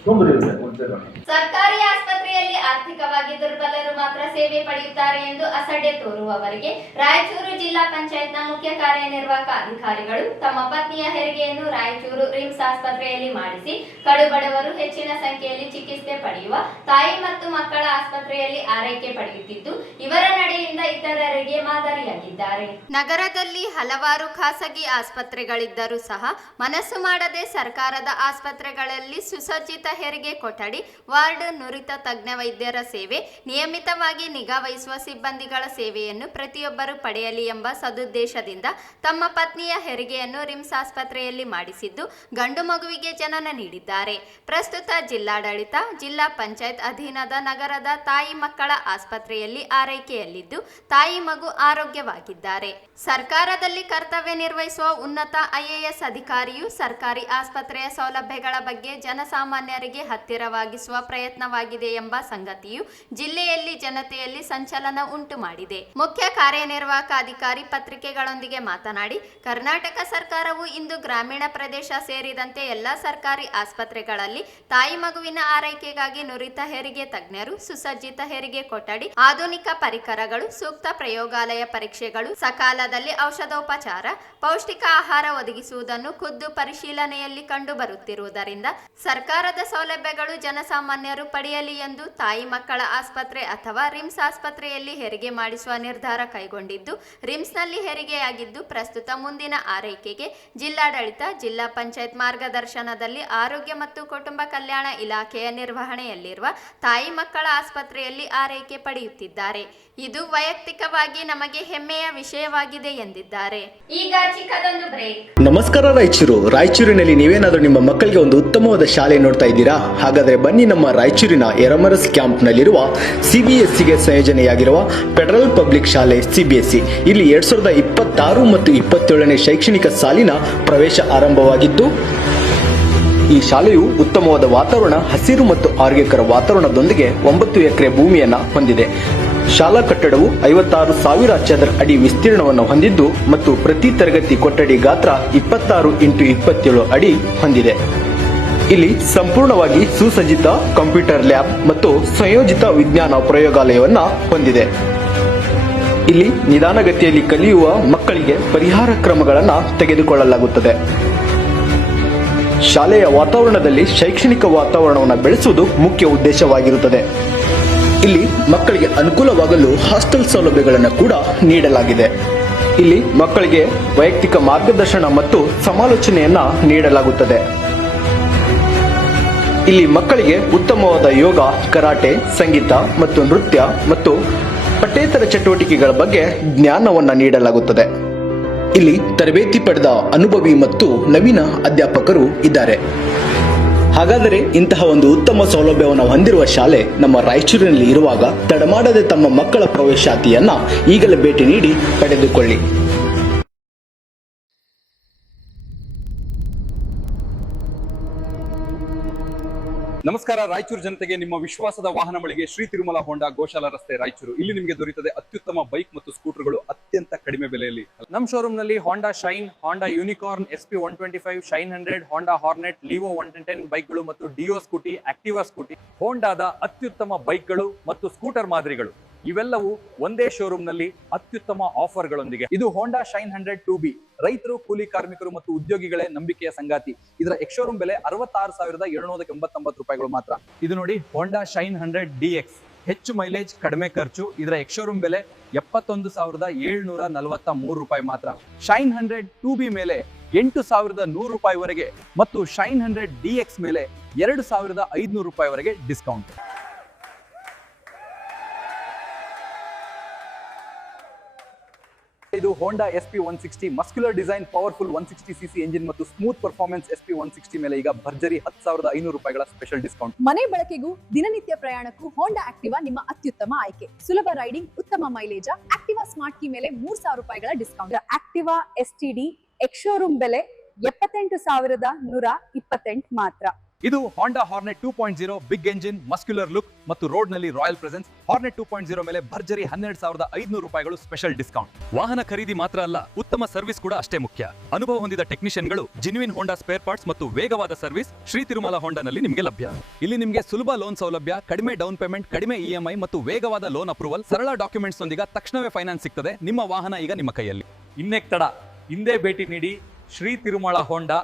ತುಂಬ್ರಿ ಹುದ್ದೆಗಳನ್ನ. ಸರ್ಕಾರಿ ಆಸ್ಪತ್ರೆಯಲ್ಲಿ ಆರ್ಥಿಕವಾಗಿ ದುರ್ಬಲರು ಮಾತ್ರ ಸೇವೆ ಪಡೆಯುತ್ತಾರೆ ಎಂದು ಅಸಡ್ಡೆ ತೋರುವವರಿಗೆ ರಾಯಚೂರು ಜಿಲ್ಲಾ ಪಂಚಾಯತ್ನ ಮುಖ್ಯ ಕಾರ್ಯನಿರ್ವಾಹಕ ಅಧಿಕಾರಿಗಳು ತಮ್ಮ ಪತ್ನಿಯ ಹೆರಿಗೆಯನ್ನು ರಾಯಚೂರು ರಿಮ್ಸ್ ಆಸ್ಪತ್ರೆಯಲ್ಲಿ ಮಾಡಿಸಿ ಕಡುಬಡವರು ಹೆಚ್ಚಿನ ಸಂಖ್ಯೆಯಲ್ಲಿ ಚಿಕಿತ್ಸೆ ಪಡೆಯುವ ತಾಯಿ ಮತ್ತು ಮಕ್ಕಳ ಆಸ್ಪತ್ರೆಯಲ್ಲಿ ಆರೈಕೆ ಪಡೆಯುತ್ತಿದ್ದು ಇವರ ನಡೆಯಿಂದ ಇತರರಿಗೆ ಮಾದರಿಯಾಗಿದ್ದಾರೆ. ನಗರದಲ್ಲಿ ಹಲವಾರು ಖಾಸಗಿ ಆಸ್ಪತ್ರೆಗಳಿದ್ದರೂ ಸಹ ಮನಸ್ಸು ಮಾಡದೆ ಸರ್ಕಾರದ ಆಸ್ಪತ್ರೆಗಳಲ್ಲಿ ಸುಸಜ್ಜಿತ ಹೆರಿಗೆ ಕೊಠಡಿ, ವಾರ್ಡ್, ನುರಿತ ತಜ್ಞ ವೈದ್ಯರ ಸೇವೆ, ನಿಯಮಿತವಾಗಿ ನಿಗಾ ವಹಿಸುವ ಸಿಬ್ಬಂದಿಗಳ ಸೇವೆಯನ್ನು ಪ್ರತಿಯೊಬ್ಬರು ಪಡೆಯಲಿ ಎಂಬ ಸದುದ್ದೇಶದಿಂದ ತಮ್ಮ ಪತ್ನಿಯ ಹೆರಿಗೆಯನ್ನು ರಿಮ್ಸ್ ಆಸ್ಪತ್ರೆಯಲ್ಲಿ ಮಾಡಿಸಿದ್ದು ಗಂಡು ಮಗುವಿಗೆ ಜನನ ನೀಡಿದ್ದಾರೆ. ಪ್ರಸ್ತುತ ಜಿಲ್ಲಾಡಳಿತ, ಜಿಲ್ಲಾ ಪಂಚಾಯತ್ ಅಧೀನದ ನಗರದ ತಾಯಿ ಮಕ್ಕಳ ಆಸ್ಪತ್ರೆಯಲ್ಲಿ ಆರೈಕೆಯಲ್ಲಿದ್ದು ತಾಯಿ ಮಗು ಆರೋಗ್ಯವಾಗಿದ್ದಾರೆ. ಸರ್ಕಾರದಲ್ಲಿ ಕರ್ತವ್ಯ ನಿರ್ವಹಿಸುವ ಉನ್ನತ IAS ಅಧಿಕಾರಿಯು ಸರ್ಕಾರಿ ಆಸ್ಪತ್ರೆಯ ಸೌಲಭ್ಯಗಳ ಬಗ್ಗೆ ಜನಸಾಮಾನ್ಯರಿಗೆ ಹತ್ತಿರವಾಗಿಸುವ ಪ್ರಯತ್ನವಾಗಿದೆ ಎಂಬ ಸಂಗತಿಯು ಜಿಲ್ಲೆಯಲ್ಲಿ ಜನತೆಯಲ್ಲಿ ಸಂಚಲನ ಉಂಟು ಮಾಡಿದೆ. ಮುಖ್ಯ ಕಾರ್ಯನಿರ್ವಾಹಕ ಅಧಿಕಾರಿ ಪತ್ರಿಕೆಗಳೊಂದಿಗೆ ಮಾತನಾಡಿ, ಕರ್ನಾಟಕ ಸರ್ಕಾರವು ಇಂದು ಗ್ರಾಮೀಣ ಪ್ರದೇಶ ಸೇರಿದಂತೆ ಎಲ್ಲ ಸರ್ಕಾರಿ ಆಸ್ಪತ್ರೆಗಳಲ್ಲಿ ತಾಯಿ ಮಗುವಿನ ಆರೈಕೆಗಾಗಿ ನುರಿತ ಹೆರಿಗೆ ತಜ್ಞರು, ಸುಸಜ್ಜಿತ ಹೆರಿಗೆ ಕೊಠಡಿ, ಆಧುನಿಕ ಪರಿಕರಗಳು, ಸೂಕ್ತ ಪ್ರಯೋಗಾಲಯ ಪರೀಕ್ಷೆಗಳು, ಸಕಾಲದಲ್ಲಿ ಔಷಧೋಪಚಾರ, ಪೌಷ್ಟಿಕ ಆಹಾರ ಒದಗಿಸುವುದನ್ನು ಖುದ್ದು ಪರಿಶೀಲನೆಯಲ್ಲಿ ಕಂಡು ಬರುತ್ತಿರುವುದರಿಂದ ಸರ್ಕಾರದ ಸೌಲಭ್ಯಗಳು ಜನಸಾಮಾನ್ಯರು ಪಡೆಯಲಿ ಎಂದು ತಾಯಿ ಮಕ್ಕಳ ಆಸ್ಪತ್ರೆ ಅಥವಾ ರಿಮ್ಸ್ ಆಸ್ಪತ್ರೆಯಲ್ಲಿ ಹೆರಿಗೆ ಮಾಡಿಸುವ ನಿರ್ಧಾರ ಕೈಗೊಂಡಿದ್ದು, ರಿಮ್ಸ್ನಲ್ಲಿ ಹೆರಿಗೆಯಾಗಿದ್ದು ಪ್ರಸ್ತುತ ಮುಂದಿನ ಆರೈಕೆಗೆ ಜಿಲ್ಲಾಡಳಿತ, ಜಿಲ್ಲಾ ಪಂಚಾಯತ್ ಮಾರ್ಗದರ್ಶನದಲ್ಲಿ ಆರೋಗ್ಯ ಮತ್ತು ಕುಟುಂಬ ಕಲ್ಯಾಣ ಇಲಾಖೆಯ ನಿರ್ವಹಣೆಯಲ್ಲಿರುವ ತಾಯಿ ಮಕ್ಕಳ ಆಸ್ಪತ್ರೆಯಲ್ಲಿ ಆರೈಕೆ ಪಡೆಯುತ್ತಿದ್ದಾರೆ. ಇದು ವೈಯಕ್ತಿಕವಾಗಿ ನಮಗೆ ಹೆಮ್ಮೆಯ ವಿಷಯವಾಗಿದೆ ಎಂದಿದ್ದಾರೆ. ಈಗ ಚಿಕ್ಕದೊಂದು ಬ್ರೇಕ್. ನಮಸ್ಕಾರ ರಾಯಚೂರಿನಲ್ಲಿ ನೀವೇನಾದರೂ ನಿಮ್ಮ ಮಕ್ಕಳಿಗೆ ಒಂದು ಉತ್ತಮವಾದ ಶಾಲೆ ನೋಡ್ತಾ ಇದ್ದೀರಾ? ಹಾಗಾದ್ರೆ ಬನ್ನಿ ನಮ್ಮ ರಾಯಚೂರಿನ ಎರಮರಸ್ ಕ್ಯಾಂಪ್ನಲ್ಲಿರುವ CBSEಗೆ ಸಂಯೋಜನೆಯಾಗಿರುವ ಫೆಡರಲ್ ಪಬ್ಲಿಕ್ ಶಾಲೆ CBSE. ಇಲ್ಲಿ 2026 ಮತ್ತು 27ನೇ ಶೈಕ್ಷಣಿಕ ಸಾಲಿನ ಪ್ರವೇಶ ಆರಂಭವಾಗಿದ್ದು, ಈ ಶಾಲೆಯು ಉತ್ತಮವಾದ ವಾತಾವರಣ, ಹಸಿರು ಮತ್ತು ಆರೋಗ್ಯಕರ ವಾತಾವರಣದೊಂದಿಗೆ 9 ಎಕರೆ ಭೂಮಿಯನ್ನ ಹೊಂದಿದೆ. ಶಾಲಾ ಕಟ್ಟಡವು 56,000 ಚದರ ಅಡಿ ವಿಸ್ತೀರ್ಣವನ್ನು ಹೊಂದಿದ್ದು ಮತ್ತು ಪ್ರತಿ ತರಗತಿ ಕೊಠಡಿ ಗಾತ್ರ 26x27 ಅಡಿ ಹೊಂದಿದೆ. ಇಲ್ಲಿ ಸಂಪೂರ್ಣವಾಗಿ ಸುಸಜ್ಜಿತ ಕಂಪ್ಯೂಟರ್ ಲ್ಯಾಬ್ ಮತ್ತು ಸಂಯೋಜಿತ ವಿಜ್ಞಾನ ಪ್ರಯೋಗಾಲಯವನ್ನ ಹೊಂದಿದೆ. ಇಲ್ಲಿ ನಿಧಾನಗತಿಯಲ್ಲಿ ಕಲಿಯುವ ಮಕ್ಕಳಿಗೆ ಪರಿಹಾರ ಕ್ರಮಗಳನ್ನು ತೆಗೆದುಕೊಳ್ಳಲಾಗುತ್ತದೆ. ಶಾಲೆಯ ವಾತಾವರಣದಲ್ಲಿ ಶೈಕ್ಷಣಿಕ ವಾತಾವರಣವನ್ನು ಬೆಳೆಸುವುದು ಮುಖ್ಯ ಉದ್ದೇಶವಾಗಿರುತ್ತದೆ. ಇಲ್ಲಿ ಮಕ್ಕಳಿಗೆ ಅನುಕೂಲವಾಗಲು ಹಾಸ್ಟೆಲ್ ಸೌಲಭ್ಯಗಳನ್ನು ಕೂಡ ನೀಡಲಾಗಿದೆ. ಇಲ್ಲಿ ಮಕ್ಕಳಿಗೆ ವೈಯಕ್ತಿಕ ಮಾರ್ಗದರ್ಶನ ಮತ್ತು ಸಮಾಲೋಚನೆಯನ್ನ ನೀಡಲಾಗುತ್ತದೆ. ಇಲ್ಲಿ ಮಕ್ಕಳಿಗೆ ಉತ್ತಮವಾದ ಯೋಗ, ಕರಾಟೆ, ಸಂಗೀತ ಮತ್ತು ನೃತ್ಯ ಮತ್ತು ಪಠ್ಯೇತರ ಚಟುವಟಿಕೆಗಳ ಬಗ್ಗೆ ಜ್ಞಾನವನ್ನ ನೀಡಲಾಗುತ್ತದೆ. ಇಲ್ಲಿ ತರಬೇತಿ ಪಡೆದ ಅನುಭವಿ ಮತ್ತು ನವೀನ ಅಧ್ಯಾಪಕರು ಇದ್ದಾರೆ. ಹಾಗಾದರೆ ಇಂತಹ ಒಂದು ಉತ್ತಮ ಸೌಲಭ್ಯವನ್ನು ಹೊಂದಿರುವ ಶಾಲೆ ನಮ್ಮ ರಾಯಚೂರಿನಲ್ಲಿ ಇರುವಾಗ ತಡಮಾಡದೆ ತಮ್ಮ ಮಕ್ಕಳ ಪ್ರವೇಶಾತಿಯನ್ನ ಈಗಲೇ ಭೇಟಿ ನೀಡಿ ಪಡೆದುಕೊಳ್ಳಿ. ನಮಸ್ಕಾರ ರಾಯಚೂರು ಜನತೆಗೆ ನಿಮ್ಮ ವಿಶ್ವಾಸದ ವಾಹನ ಮಳಿಗೆ ಶ್ರೀ ತಿರುಮಲ ಹೋಂಡಾ ಗೋಶಾಲ ರಸ್ತೆ ರಾಯಚೂರು. ಇಲ್ಲಿ ನಿಮಗೆ ದೊರೆಯುತ್ತದೆ ಅತ್ಯುತ್ತಮ ಬೈಕ್ ಮತ್ತು ಸ್ಕೂಟರ್ಗಳು ಅತ್ಯಂತ ಕಡಿಮೆ ಬೆಲೆಯಲ್ಲಿ. ನಮ್ಮ ಶೋರೂಮ್ ನಲ್ಲಿ ಹೋಂಡಾ ಶೈನ್, ಹೋಂಡಾ ಯೂನಿಕಾರ್ನ್, SP 125, ಶೈನ್ 100, ಹೋಂಡಾ ಹಾರ್ನೆಟ್, ಲಿವೋ 110 ಬೈಕ್ಗಳು ಮತ್ತು ಡಿಯೋ ಸ್ಕೂಟಿ, ಆಕ್ಟಿವಾ ಸ್ಕೂಟಿ, ಹೋಂಡಾದ ಅತ್ಯುತ್ತಮ ಬೈಕ್ಗಳು ಮತ್ತು ಸ್ಕೂಟರ್ ಮಾದರಿಗಳು ಇವೆಲ್ಲವೂ ಒಂದೇ ಶೋರೂಮ್ ನಲ್ಲಿ ಅತ್ಯುತ್ತಮ ಆಫರ್ಗಳೊಂದಿಗೆ. ಇದು ಹೋಂಡಾ ಶೈನ್ 100 2B. ರೈತರು, ಕೂಲಿ ಕಾರ್ಮಿಕರು ಮತ್ತು ಉದ್ಯೋಗಿಗಳೇ ನಂಬಿಕೆಯ ಸಂಗಾತಿ. ಇದರ ಎಕ್ಸ್-ಶೋರೂಮ್ ಬೆಲೆ 66,789 ರೂಪಾಯಿಗಳು ಮಾತ್ರ. ಇದು ನೋಡಿ ಹೋಂಡಾ ಶೈನ್ 100 DX. ಹೆಚ್ಚು ಮೈಲೇಜ್, ಕಡಿಮೆ ಖರ್ಚು. ಇದರ ಎಕ್ಸ್-ಶೋರೂಮ್ ಬೆಲೆ 71,743 ರೂಪಾಯಿ ಮಾತ್ರ. ಶೈನ್ 100 2B ಮೇಲೆ 8,100 ರೂಪಾಯಿವರೆಗೆ ಮತ್ತು ಶೈನ್ 100 DX ಮೇಲೆ 2,500 ರೂಪಾಯಿವರೆಗೆ ಡಿಸ್ಕೌಂಟ್. ಇದು ಹೋಂಡಾ SP 160 muscular design, powerful 160cc engine ಮತ್ತು ಸ್ಮೂತ್ ಪರ್ಫಾರ್ಮೆನ್ಸ್ SP 160 ಮೇಲೆ ಈಗ ಭರ್ಜರಿ 10,500 ರೂಪಾಯಿಗಳ ಸ್ಪೆಷಲ್ ಡಿಸ್ಕೌಂಟ್. ಮನೆ ಬಳಕೆಗೂ ದಿನನಿತ್ಯ ಪ್ರಯಾಣಕ್ಕೂ ಹೋಂಡಾ ಆಕ್ಟಿವಾ ನಿಮ್ಮ ಅತ್ಯುತ್ತಮ ಆಯ್ಕೆ. ಸುಲಭ ರೈಡಿಂಗ್, ಉತ್ತಮ ಮೈಲೇಜ್, ಆಕ್ಟಿವಾ ಸ್ಮಾರ್ಟ್ ಕೀ ಮೇಲೆ 3,000 ರೂಪಾಯಿಗಳ ಡಿಸ್ಕೌಂಟ್. ಆಕ್ಟಿವಾ STD ಎಕ್ಸ್-ಶೋರೂಮ್ ಬೆಲೆ 78,128 ಮಾತ್ರ. ಇದು Honda Hornet 2.0 big engine, muscular look ಮತ್ತು ರೋಡ್ ನಲ್ಲಿ ರಾಯಲ್ ಪ್ರೆಸೆನ್ಸ್. ಹಾರ್ನೆಟ್ 2.0 ಮೇಲೆ ಭರ್ಜರಿ 12,500 ರೂಪಾಯಿಗಳು ಸ್ಪೆಷಲ್ ಡಿಸ್ಕೌಂಟ್. ವಾಹನ ಖರೀದಿ ಮಾತ್ರ ಅಲ್ಲ, ಉತ್ತಮ ಸರ್ವಿಸ್ ಕೂಡ ಅಷ್ಟೇ ಮುಖ್ಯ. ಅನುಭವ ಹೊಂದಿದ ಟೆಕ್ನಿಷಿಯನ್ಗಳು, ಜೆನ್ಯುಯಿನ್ ಹೋಂಡಾ ಸ್ಪೇರ್ ಪಾರ್ಟ್ಸ್ ಮತ್ತು ವೇಗವಾದ ಸರ್ವಿಸ್ ಶ್ರೀ ತಿರುಮಲ ಹೋಂಡಾನಲ್ಲಿ ನಿಮಗೆ ಲಭ್ಯ. ಇಲ್ಲಿ ನಿಮಗೆ ಸುಲಭ ಲೋನ್ ಸೌಲಭ್ಯ, ಕಡಿಮೆ ಡೌನ್ ಪೇಮೆಂಟ್, ಕಡಿಮೆ EMI ಮತ್ತು ವೇಗವಾದ ಲೋನ್ ಅಪ್ರೂವಲ್, ಸರಳ ಡಾಕ್ಯುಮೆಂಟ್ಸ್ ಒಂದಿಗೆ ತಕ್ಷಣವೇ ಫೈನಾನ್ಸ್ ಸಿಗ್ತದೆ. ನಿಮ್ಮ ವಾಹನ ಈಗ ನಿಮ್ಮ ಕೈಯಲ್ಲಿ. ಇನ್ನೇಕ್ ತಡ, ಹಿಂದೆ ಭೇಟಿ ನೀಡಿ ಶ್ರೀ ತಿರುಮಲ ಹೋಂಡಾ,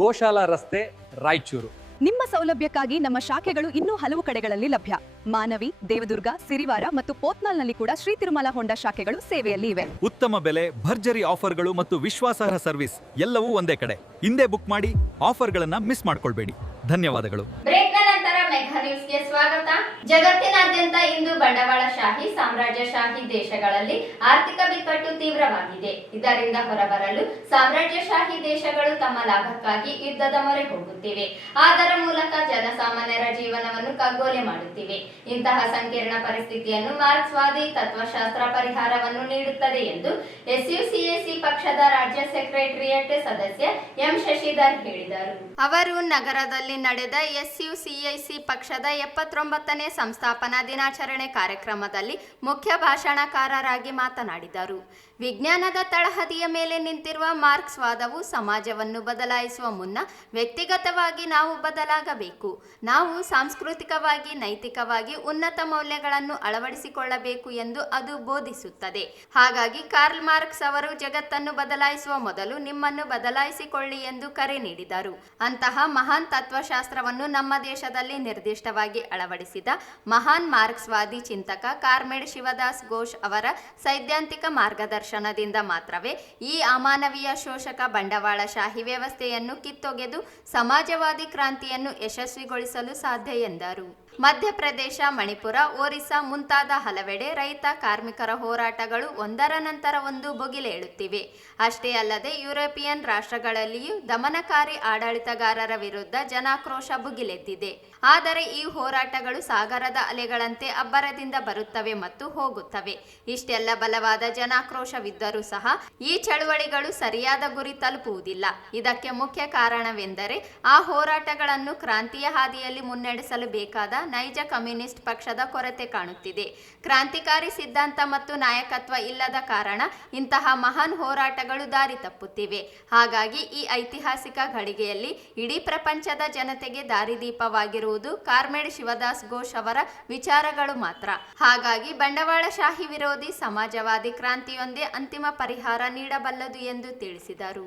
ಗೋಶಾಲ ರಸ್ತೆ, ರಾಯಚೂರು. ನಿಮ್ಮ ಸೌಲಭ್ಯಕ್ಕಾಗಿ ನಮ್ಮ ಶಾಖೆಗಳು ಇನ್ನೂ ಹಲವು ಕಡೆಗಳಲ್ಲಿ ಲಭ್ಯ. ಮಾನವಿ, ದೇವದುರ್ಗ, ಸಿರಿವಾರ ಮತ್ತು ಪೋತ್ನಾಲ್ನಲ್ಲಿ ಕೂಡ ಶ್ರೀ ತಿರುಮಲ ಹೋಂಡಾ ಶಾಖೆಗಳು ಸೇವೆಯಲ್ಲಿ ಇವೆ. ಉತ್ತಮ ಬೆಲೆ, ಭರ್ಜರಿ ಆಫರ್ಗಳು ಮತ್ತು ವಿಶ್ವಾಸಾರ್ಹ ಸರ್ವಿಸ್ ಎಲ್ಲವೂ ಒಂದೇ ಕಡೆ. ಹಿಂದೆ ಬುಕ್ ಮಾಡಿ, ಆಫರ್ಗಳನ್ನ ಮಿಸ್ ಮಾಡ್ಕೊಳ್ಬೇಡಿ. ಧನ್ಯವಾದಗಳು. ಬ್ರೇಕ್ನ ನಂತರ ಮೆಗಾ ನ್ಯೂಸ್ಗೆ ಸ್ವಾಗತ. ಜಗತ್ತಿನಾದ್ಯಂತ ಇಂದು ಬಂಡವಾಳಶಾಹಿ ಸಾಮ್ರಾಜ್ಯಶಾಹಿ ದೇಶಗಳಲ್ಲಿ ಆರ್ಥಿಕ ಬಿಕ್ಕಟ್ಟು ತೀವ್ರವಾಗಿದೆ. ಇದರಿಂದ ಹೊರಬರಲು ಸಾಮ್ರಾಜ್ಯಶಾಹಿ ದೇಶಗಳು ತಮ್ಮ ಲಾಭಕ್ಕಾಗಿ ಯುದ್ಧದ ಮೊರೆ ಹೋಗುತ್ತಿವೆ. ಅದರ ಮೂಲಕ ಜನಸಾಮಾನ್ಯರ ಜೀವನವನ್ನು ಕಗ್ಗೊಲೆ ಮಾಡುತ್ತಿವೆ. ಇಂತಹ ಸಂಕೀರ್ಣ ಪರಿಸ್ಥಿತಿಯನ್ನು ಮಾರ್ಕ್ಸ್ವಾದಿ ತತ್ವಶಾಸ್ತ್ರ ಪರಿಹಾರವನ್ನು ನೀಡುತ್ತದೆ ಎಂದು ಎಸ್ಯುಸಿಎಸಿ ಪಕ್ಷದ ರಾಜ್ಯ ಸೆಕ್ರೆಟರಿಯೇಟ್ ಸದಸ್ಯ ಎಂ ಶಶಿಧರ್ ಹೇಳಿದರು. ಅವರು ನಗರದಲ್ಲಿ ನಡೆದ ಎಸ್ಯುಸಿಐಸಿ ಪಕ್ಷದ 79ನೇ ಸಂಸ್ಥಾಪನಾ ದಿನಾಚರಣೆ ಕಾರ್ಯಕ್ರಮದಲ್ಲಿ ಮುಖ್ಯ ಭಾಷಣಕಾರರಾಗಿ ಮಾತನಾಡಿದರು. ವಿಜ್ಞಾನದ ತಳಹದಿಯ ಮೇಲೆ ನಿಂತಿರುವ ಮಾರ್ಕ್ಸ್ವಾದವು ಸಮಾಜವನ್ನು ಬದಲಾಯಿಸುವ ಮುನ್ನ ವ್ಯಕ್ತಿಗತವಾಗಿ ನಾವು ಬದಲಾಗಬೇಕು. ನಾವು ಸಾಂಸ್ಕೃತಿಕವಾಗಿ ನೈತಿಕವಾಗಿ ಉನ್ನತ ಮೌಲ್ಯಗಳನ್ನು ಅಳವಡಿಸಿಕೊಳ್ಳಬೇಕು ಎಂದು ಅದು ಬೋಧಿಸುತ್ತದೆ. ಹಾಗಾಗಿ ಕಾರ್ಲ್ ಮಾರ್ಕ್ಸ್ ಅವರು ಜಗತ್ತನ್ನು ಬದಲಾಯಿಸುವ ಮೊದಲು ನಿಮ್ಮನ್ನು ಬದಲಾಯಿಸಿಕೊಳ್ಳಿ ಎಂದು ಕರೆ ನೀಡಿದರು. ಅಂತಹ ಮಹಾನ್ ತತ್ವಶಾಸ್ತ್ರವನ್ನು ನಮ್ಮ ದೇಶದಲ್ಲಿ ನಿರ್ದಿಷ್ಟವಾಗಿ ಅಳವಡಿಸಿದ ಮಹಾನ್ ಮಾರ್ಕ್ಸ್ವಾದಿ ಚಿಂತಕ ಕಾರ್ಮೆಡ್ ಶಿವದಾಸ್ ಘೋಷ್ ಅವರ ಸೈದ್ಧಾಂತಿಕ ಮಾರ್ಗದರ್ಶನದಿಂದ ಮಾತ್ರವೇ ಈ ಅಮಾನವೀಯ ಶೋಷಕ ಬಂಡವಾಳಶಾಹಿ ವ್ಯವಸ್ಥೆಯನ್ನು ಕಿತ್ತೊಗೆದು ಸಮಾಜವಾದಿ ಕ್ರಾಂತಿಯನ್ನು ಯಶಸ್ವಿಗೊಳಿಸಲು ಸಾಧ್ಯ ಎಂದರು. ಮಧ್ಯಪ್ರದೇಶ, ಮಣಿಪುರ, ಒರಿಸ್ಸಾ ಮುಂತಾದ ಹಲವೆಡೆ ರೈತ ಕಾರ್ಮಿಕರ ಹೋರಾಟಗಳು ಒಂದರ ನಂತರ ಒಂದು ಭುಗಿಲೇಳುತ್ತಿವೆ. ಅಷ್ಟೇ ಅಲ್ಲದೆ ಯುರೋಪಿಯನ್ ರಾಷ್ಟ್ರಗಳಲ್ಲಿಯೂ ದಮನಕಾರಿ ಆಡಳಿತಗಾರರ ವಿರುದ್ಧ ಜನಾಕ್ರೋಶ ಭುಗಿಲೆದ್ದಿದೆ. ಆದರೆ ಈ ಹೋರಾಟಗಳು ಸಾಗರದ ಅಲೆಗಳಂತೆ ಅಬ್ಬರದಿಂದ ಬರುತ್ತವೆ ಮತ್ತು ಹೋಗುತ್ತವೆ. ಇಷ್ಟೆಲ್ಲ ಬಲವಾದ ಜನಾಕ್ರೋಶವಿದ್ದರೂ ಸಹ ಈ ಚಳುವಳಿಗಳು ಸರಿಯಾದ ಗುರಿ ತಲುಪುವುದಿಲ್ಲ. ಇದಕ್ಕೆ ಮುಖ್ಯ ಕಾರಣವೆಂದರೆ ಆ ಹೋರಾಟಗಳನ್ನು ಕ್ರಾಂತಿಯ ಹಾದಿಯಲ್ಲಿ ಮುನ್ನಡೆಸಲು ಬೇಕಾದ ನೈಜ ಕಮ್ಯುನಿಸ್ಟ್ ಪಕ್ಷದ ಕೊರತೆ ಕಾಣುತ್ತಿದೆ. ಕ್ರಾಂತಿಕಾರಿ ಸಿದ್ಧಾಂತ ಮತ್ತು ನಾಯಕತ್ವ ಇಲ್ಲದ ಕಾರಣ ಇಂತಹ ಮಹಾನ್ ಹೋರಾಟಗಳು ದಾರಿ ತಪ್ಪುತ್ತಿವೆ. ಹಾಗಾಗಿ ಈ ಐತಿಹಾಸಿಕ ಘಳಿಗೆಯಲ್ಲಿ ಇಡೀ ಪ್ರಪಂಚದ ಜನತೆಗೆ ದಾರಿದೀಪವಾಗಿರುವುದು ಕಾರ್ಮೆಡ್ ಶಿವದಾಸ್ ಘೋಷ್ ಅವರ ವಿಚಾರಗಳು ಮಾತ್ರ. ಹಾಗಾಗಿ ಬಂಡವಾಳಶಾಹಿ ವಿರೋಧಿ ಸಮಾಜವಾದಿ ಕ್ರಾಂತಿಯೊಂದೇ ಅಂತಿಮ ಪರಿಹಾರ ನೀಡಬಲ್ಲದು ಎಂದು ತಿಳಿಸಿದರು.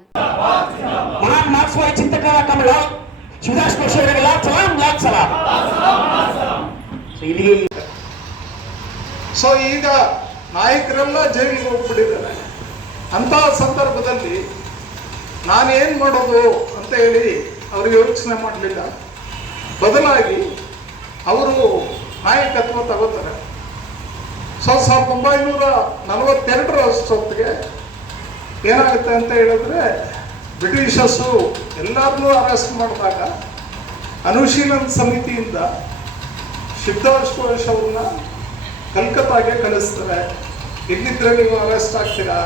ಸೊ ಈಗ ನಾಯಕರೆಲ್ಲ ಜೈಲಿಗೆ ಹೋಗ್ಬಿಟ್ಟಿದ್ದಾರೆ. ಅಂತಹ ಸಂದರ್ಭದಲ್ಲಿ ನಾನೇನು ಮಾಡೋದು ಅಂತ ಹೇಳಿ ಅವರು ಯೋಚನೆ ಮಾಡಲಿಲ್ಲ. ಬದಲಾಗಿ ಅವರು ನಾಯಕತ್ವ ತಗೋತಾರೆ. ಸೊ 1942 ಅಷ್ಟೊತ್ತಿಗೆ ಏನಾಗುತ್ತೆ ಅಂತ ಹೇಳಿದ್ರೆ ಬ್ರಿಟಿಷರ್ಸು ಎಲ್ಲರನ್ನೂ ಅರೆಸ್ಟ್ ಮಾಡಿದಾಗ ಅನುಶೀಲನ ಸಮಿತಿಯಿಂದ ಶಿವದಾಸ್ ಘೋಷ್ ಅವ್ರನ್ನ ಕಲ್ಕತ್ತಾಗೆ ಕಳಿಸ್ತಾರೆ. ಇಲ್ಲಿದ್ದರೆ ನೀವು ಅರೆಸ್ಟ್ ಆಗ್ತೀರಾ,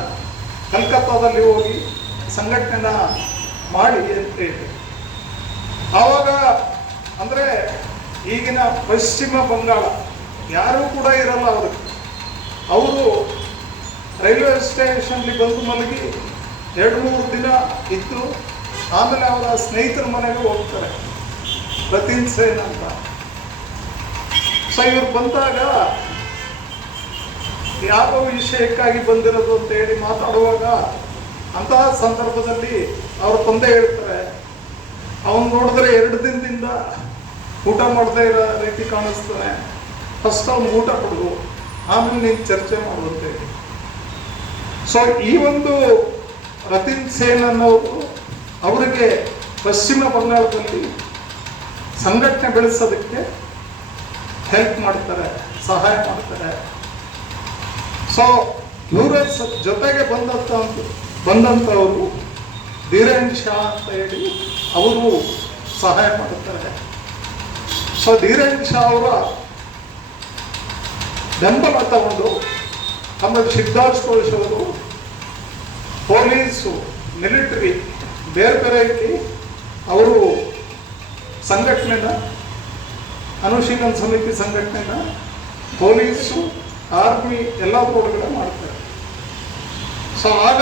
ಕಲ್ಕತ್ತಾದಲ್ಲಿ ಹೋಗಿ ಸಂಘಟನೆನ ಮಾಡಿ ಅಂತ ಹೇಳಿ. ಆವಾಗ ಅಂದರೆ ಈಗಿನ ಪಶ್ಚಿಮ ಬಂಗಾಳ ಯಾರೂ ಕೂಡ ಇರಲ್ಲ ಅವ್ರಿಗೆ. ಅವರು ರೈಲ್ವೆ ಸ್ಟೇಷನ್ಲಿ ಬಂದು ಮಲಗಿ 2-3 ದಿನ ಇದ್ದು ಆಮೇಲೆ ಅವರ ಸ್ನೇಹಿತರ ಮನೆಗೆ ಹೋಗ್ತಾರೆ, ರತೀನ್ ಸೇನ್ ಅಂತ. ಸೊ ಇವ್ರು ಬಂದಾಗ ಯಾವ ವಿಷಯಕ್ಕಾಗಿ ಬಂದಿರೋದು ಅಂತ ಹೇಳಿ ಮಾತಾಡುವಾಗ ಅಂತಹ ಸಂದರ್ಭದಲ್ಲಿ ಅವ್ರ ತಂದೆ ಹೇಳ್ತಾರೆ, ಅವನು ನೋಡಿದ್ರೆ 2 ದಿನದಿಂದ ಊಟ ಮಾಡದೇ ಇರೋ ರೀತಿ ಕಾಣಿಸ್ತಾನೆ, ಫಸ್ಟ್ ಅವ್ನು ಊಟ ಕೊಡು, ಆಮೇಲೆ ನೀನು ಚರ್ಚೆ ಮಾಡು ಅಂತ ಹೇಳಿ. ಸೊ ಈ ಒಂದು ರತೀನ್ ಸೇನ್ ಅನ್ನೋರು ಅವರಿಗೆ ಪಶ್ಚಿಮ ಬಂಗಾಳದಲ್ಲಿ ಸಂಘಟನೆ ಬೆಳೆಸೋದಕ್ಕೆ ಹೆಲ್ಪ್ ಮಾಡ್ತಾರೆ, ಸಹಾಯ ಮಾಡ್ತಾರೆ. ಸೊ ಇವರ ಜೊತೆಗೆ ಬಂದಂಥವರು ಧೀರೇನ್ ಶಾ ಅಂತ ಹೇಳಿ ಅವರು ಸಹಾಯ ಮಾಡುತ್ತಾರೆ. ಸೊ ಧೀರೇನ್ ಶಾ ಅವರ ಬೆಂಬಲ ತಗೊಂಡು ಆಮೇಲೆ ಶಿವದಾಸ್ ಘೋಷ್ ಅವರು ಪೊಲೀಸು, ಮಿಲಿಟರಿ ಬೇರೆ ಬೇರೆ ರೀತಿ ಅವರು ಸಂಘಟನೆನ, ಅನುಶೀಲನ ಸಮಿತಿ ಸಂಘಟನೆನ ಪೊಲೀಸು, ಆರ್ಮಿ ಎಲ್ಲದರೊಳಗಡೆ ಮಾಡ್ತಾರೆ. ಸೊ ಆಗ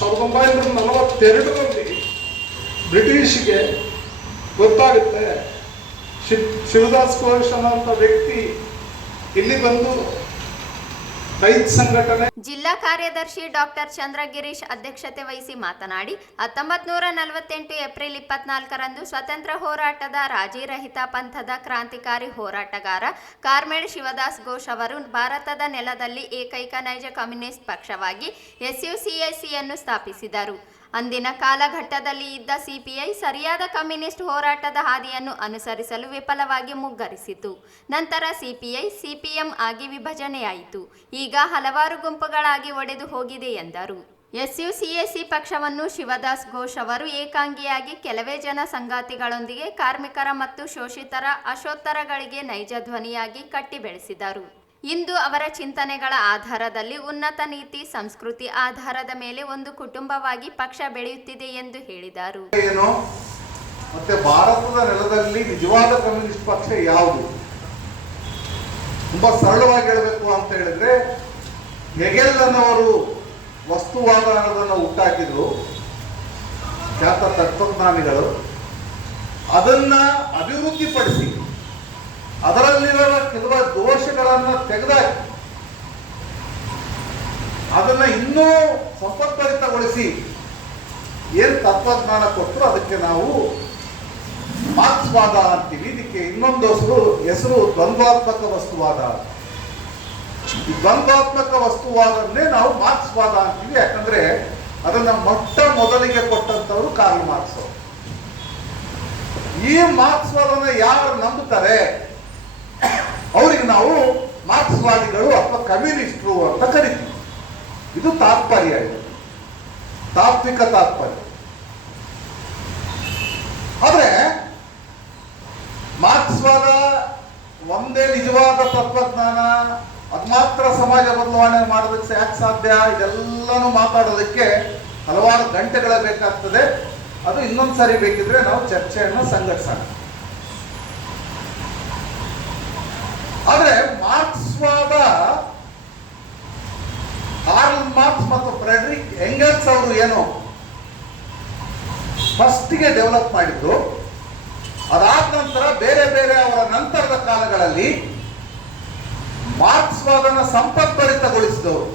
1942ರಲ್ಲಿ ಬ್ರಿಟಿಷ್ಗೆ ಗೊತ್ತಾಗುತ್ತೆ ಶಿವದಾಸ್ ಘೋಷ್ ಅನ್ನೋಂಥ ವ್ಯಕ್ತಿ ಇಲ್ಲಿ ಬಂದು ರೈತ ಸಂಘಟನೆ. ಜಿಲ್ಲಾ ಕಾರ್ಯದರ್ಶಿ ಡಾಕ್ಟರ್ ಚಂದ್ರಗಿರೀಶ್ ಅಧ್ಯಕ್ಷತೆ ವಹಿಸಿ ಮಾತನಾಡಿ 1948 ಏಪ್ರಿಲ್ 24ರಂದು ಸ್ವತಂತ್ರ ಹೋರಾಟದ ರಾಜಿರಹಿತ ಪಂಥದ ಕ್ರಾಂತಿಕಾರಿ ಹೋರಾಟಗಾರ ಕಾರ್ಮೆಡ್ ಶಿವದಾಸ್ ಘೋಷ್ ಅವರು ಭಾರತದ ನೆಲದಲ್ಲಿ ಏಕೈಕ ನೈಜ ಕಮ್ಯುನಿಸ್ಟ್ ಪಕ್ಷವಾಗಿ ಎಸ್ಯುಸಿಎಸಿಯನ್ನು ಸ್ಥಾಪಿಸಿದರು. ಅಂದಿನ ಕಾಲಘಟ್ಟದಲ್ಲಿ ಇದ್ದ ಸಿಪಿಐ ಸರಿಯಾದ ಕಮ್ಯುನಿಸ್ಟ್ ಹೋರಾಟದ ಹಾದಿಯನ್ನು ಅನುಸರಿಸಲು ವಿಫಲವಾಗಿ ಮುಗ್ಗರಿಸಿತು. ನಂತರ ಸಿಪಿಎಂ ಆಗಿ ವಿಭಜನೆಯಾಯಿತು. ಈಗ ಹಲವಾರು ಗುಂಪುಗಳಾಗಿ ಒಡೆದು ಹೋಗಿದೆ ಎಂದರು. SUCAC ಪಕ್ಷವನ್ನು ಶಿವದಾಸ್ ಘೋಷ್ ಅವರು ಏಕಾಂಗಿಯಾಗಿ ಕೆಲವೇ ಜನ ಸಂಗಾತಿಗಳೊಂದಿಗೆ ಕಾರ್ಮಿಕರ ಮತ್ತು ಶೋಷಿತರ ಅಶೋತ್ತರಗಳಿಗೆ ನೈಜ ಧ್ವನಿಯಾಗಿ ಕಟ್ಟಿ ಬೆಳೆಸಿದರು. ಇಂದು ಅವರ ಚಿಂತನೆಗಳ ಆಧಾರದಲ್ಲಿ ಉನ್ನತ ನೀತಿ ಸಂಸ್ಕೃತಿ ಆಧಾರದ ಮೇಲೆ ಒಂದು ಕುಟುಂಬವಾಗಿ ಪಕ್ಷ ಬೆಳೆಯುತ್ತಿದೆ ಎಂದು ಹೇಳಿದರು. ಏನು ಮತ್ತೆ ಭಾರತದ ನೆಲದಲ್ಲಿ ನಿಜವಾದ ಕಮ್ಯುನಿಸ್ಟ್ ಪಕ್ಷ ಯಾವುದು? ತುಂಬಾ ಸರಳವಾಗಿ ಹೇಳಬೇಕು ಅಂತ ಹೇಳಿದ್ರೆ, ಹೆಗೆಲ್ಲನವರು ವಸ್ತುವಾದ ಅನ್ನೋದನ್ನು ಹುಟ್ಟಾಕಿದ್ರು ಖ್ಯಾತ ತತ್ವಜ್ಞಾನಿಗಳು. ಅದನ್ನ ಅಭಿವೃದ್ಧಿಪಡಿಸಿ ಅದರಲ್ಲಿರುವ ಕೆಲವು ದೋಷಗಳನ್ನು ತೆಗೆದಾಕಿ ಅದನ್ನ ಇನ್ನೂ ಸಂಪತ್ಭರಿತಗೊಳಿಸಿ ಏನ್ ತತ್ವಜ್ಞಾನ ಕೊಟ್ಟರು ಅದಕ್ಕೆ ನಾವು ಮಾರ್ಕ್ಸ್ವಾದ ಅಂತೀವಿ. ಇದಕ್ಕೆ ಇನ್ನೊಂದು ಹೆಸರು ದ್ವಂದ್ವಾತ್ಮಕ ವಸ್ತುವಾದ. ಈ ದ್ವಂದ್ವಾತ್ಮಕ ವಸ್ತುವಾದನ್ನೇ ನಾವು ಮಾರ್ಕ್ಸ್ವಾದ ಅಂತೀವಿ. ಯಾಕಂದ್ರೆ ಅದನ್ನ ಮೊಟ್ಟ ಮೊದಲಿಗೆ ಕೊಟ್ಟಂತವರು ಕಾರ್ಲ್ ಮಾರ್ಕ್ಸ್. ಈ ಮಾರ್ಕ್ಸ್ವಾದನ ಯಾರು ನಂಬುತ್ತಾರೆ ಅವರಿಗೆ ನಾವು ಮಾರ್ಕ್ಸ್ವಾದಿಗಳು ಅಥವಾ ಕಮ್ಯುನಿಸ್ಟರು ಅಂತ ಕರಿತೀವಿ. ಇದು ತಾತ್ಪರ್ಯ, ಇದು ತಾತ್ವಿಕ ತಾತ್ಪರ್ಯ. ಆದ್ರೆ ಮಾರ್ಕ್ಸ್ವಾದ ಒಂದೇ ನಿಜವಾದ ತತ್ವಜ್ಞಾನ, ಅದು ಮಾತ್ರ ಸಮಾಜ ಬದಲಾವಣೆ ಮಾಡೋದಕ್ಕೆ ಯಾಕೆ ಸಾಧ್ಯ? ಇದೆಲ್ಲನೂ ಮಾತಾಡೋದಕ್ಕೆ ಹಲವಾರು ಗಂಟೆಗಳ ಬೇಕಾಗ್ತದೆ. ಅದು ಇನ್ನೊಂದ್ಸರಿ ಬೇಕಿದ್ರೆ ನಾವು ಚರ್ಚೆಯನ್ನು ಸಂಘಟಿಸೋಣ. ಆದ್ರೆ ಮಾರ್ಕ್ಸ್ವಾದ ಕಾರ್ಲ್ ಮಾರ್ಕ್ಸ್ ಮತ್ತು ಫ್ರೆಡರಿಕ್ ಎಂಗೆಲ್ಸ್ ಅವರು ಏನು ಫಸ್ಟ್ಗೆ ಡೆವಲಪ್ ಮಾಡಿದ್ದು, ಅದಾದ ನಂತರ ಬೇರೆ ಬೇರೆ ಅವರ ನಂತರದ ಕಾಲಗಳಲ್ಲಿ ಮಾರ್ಕ್ಸ್ವಾದನ ಸಂಪತ್ಭರಿತಗೊಳಿಸಿದವರು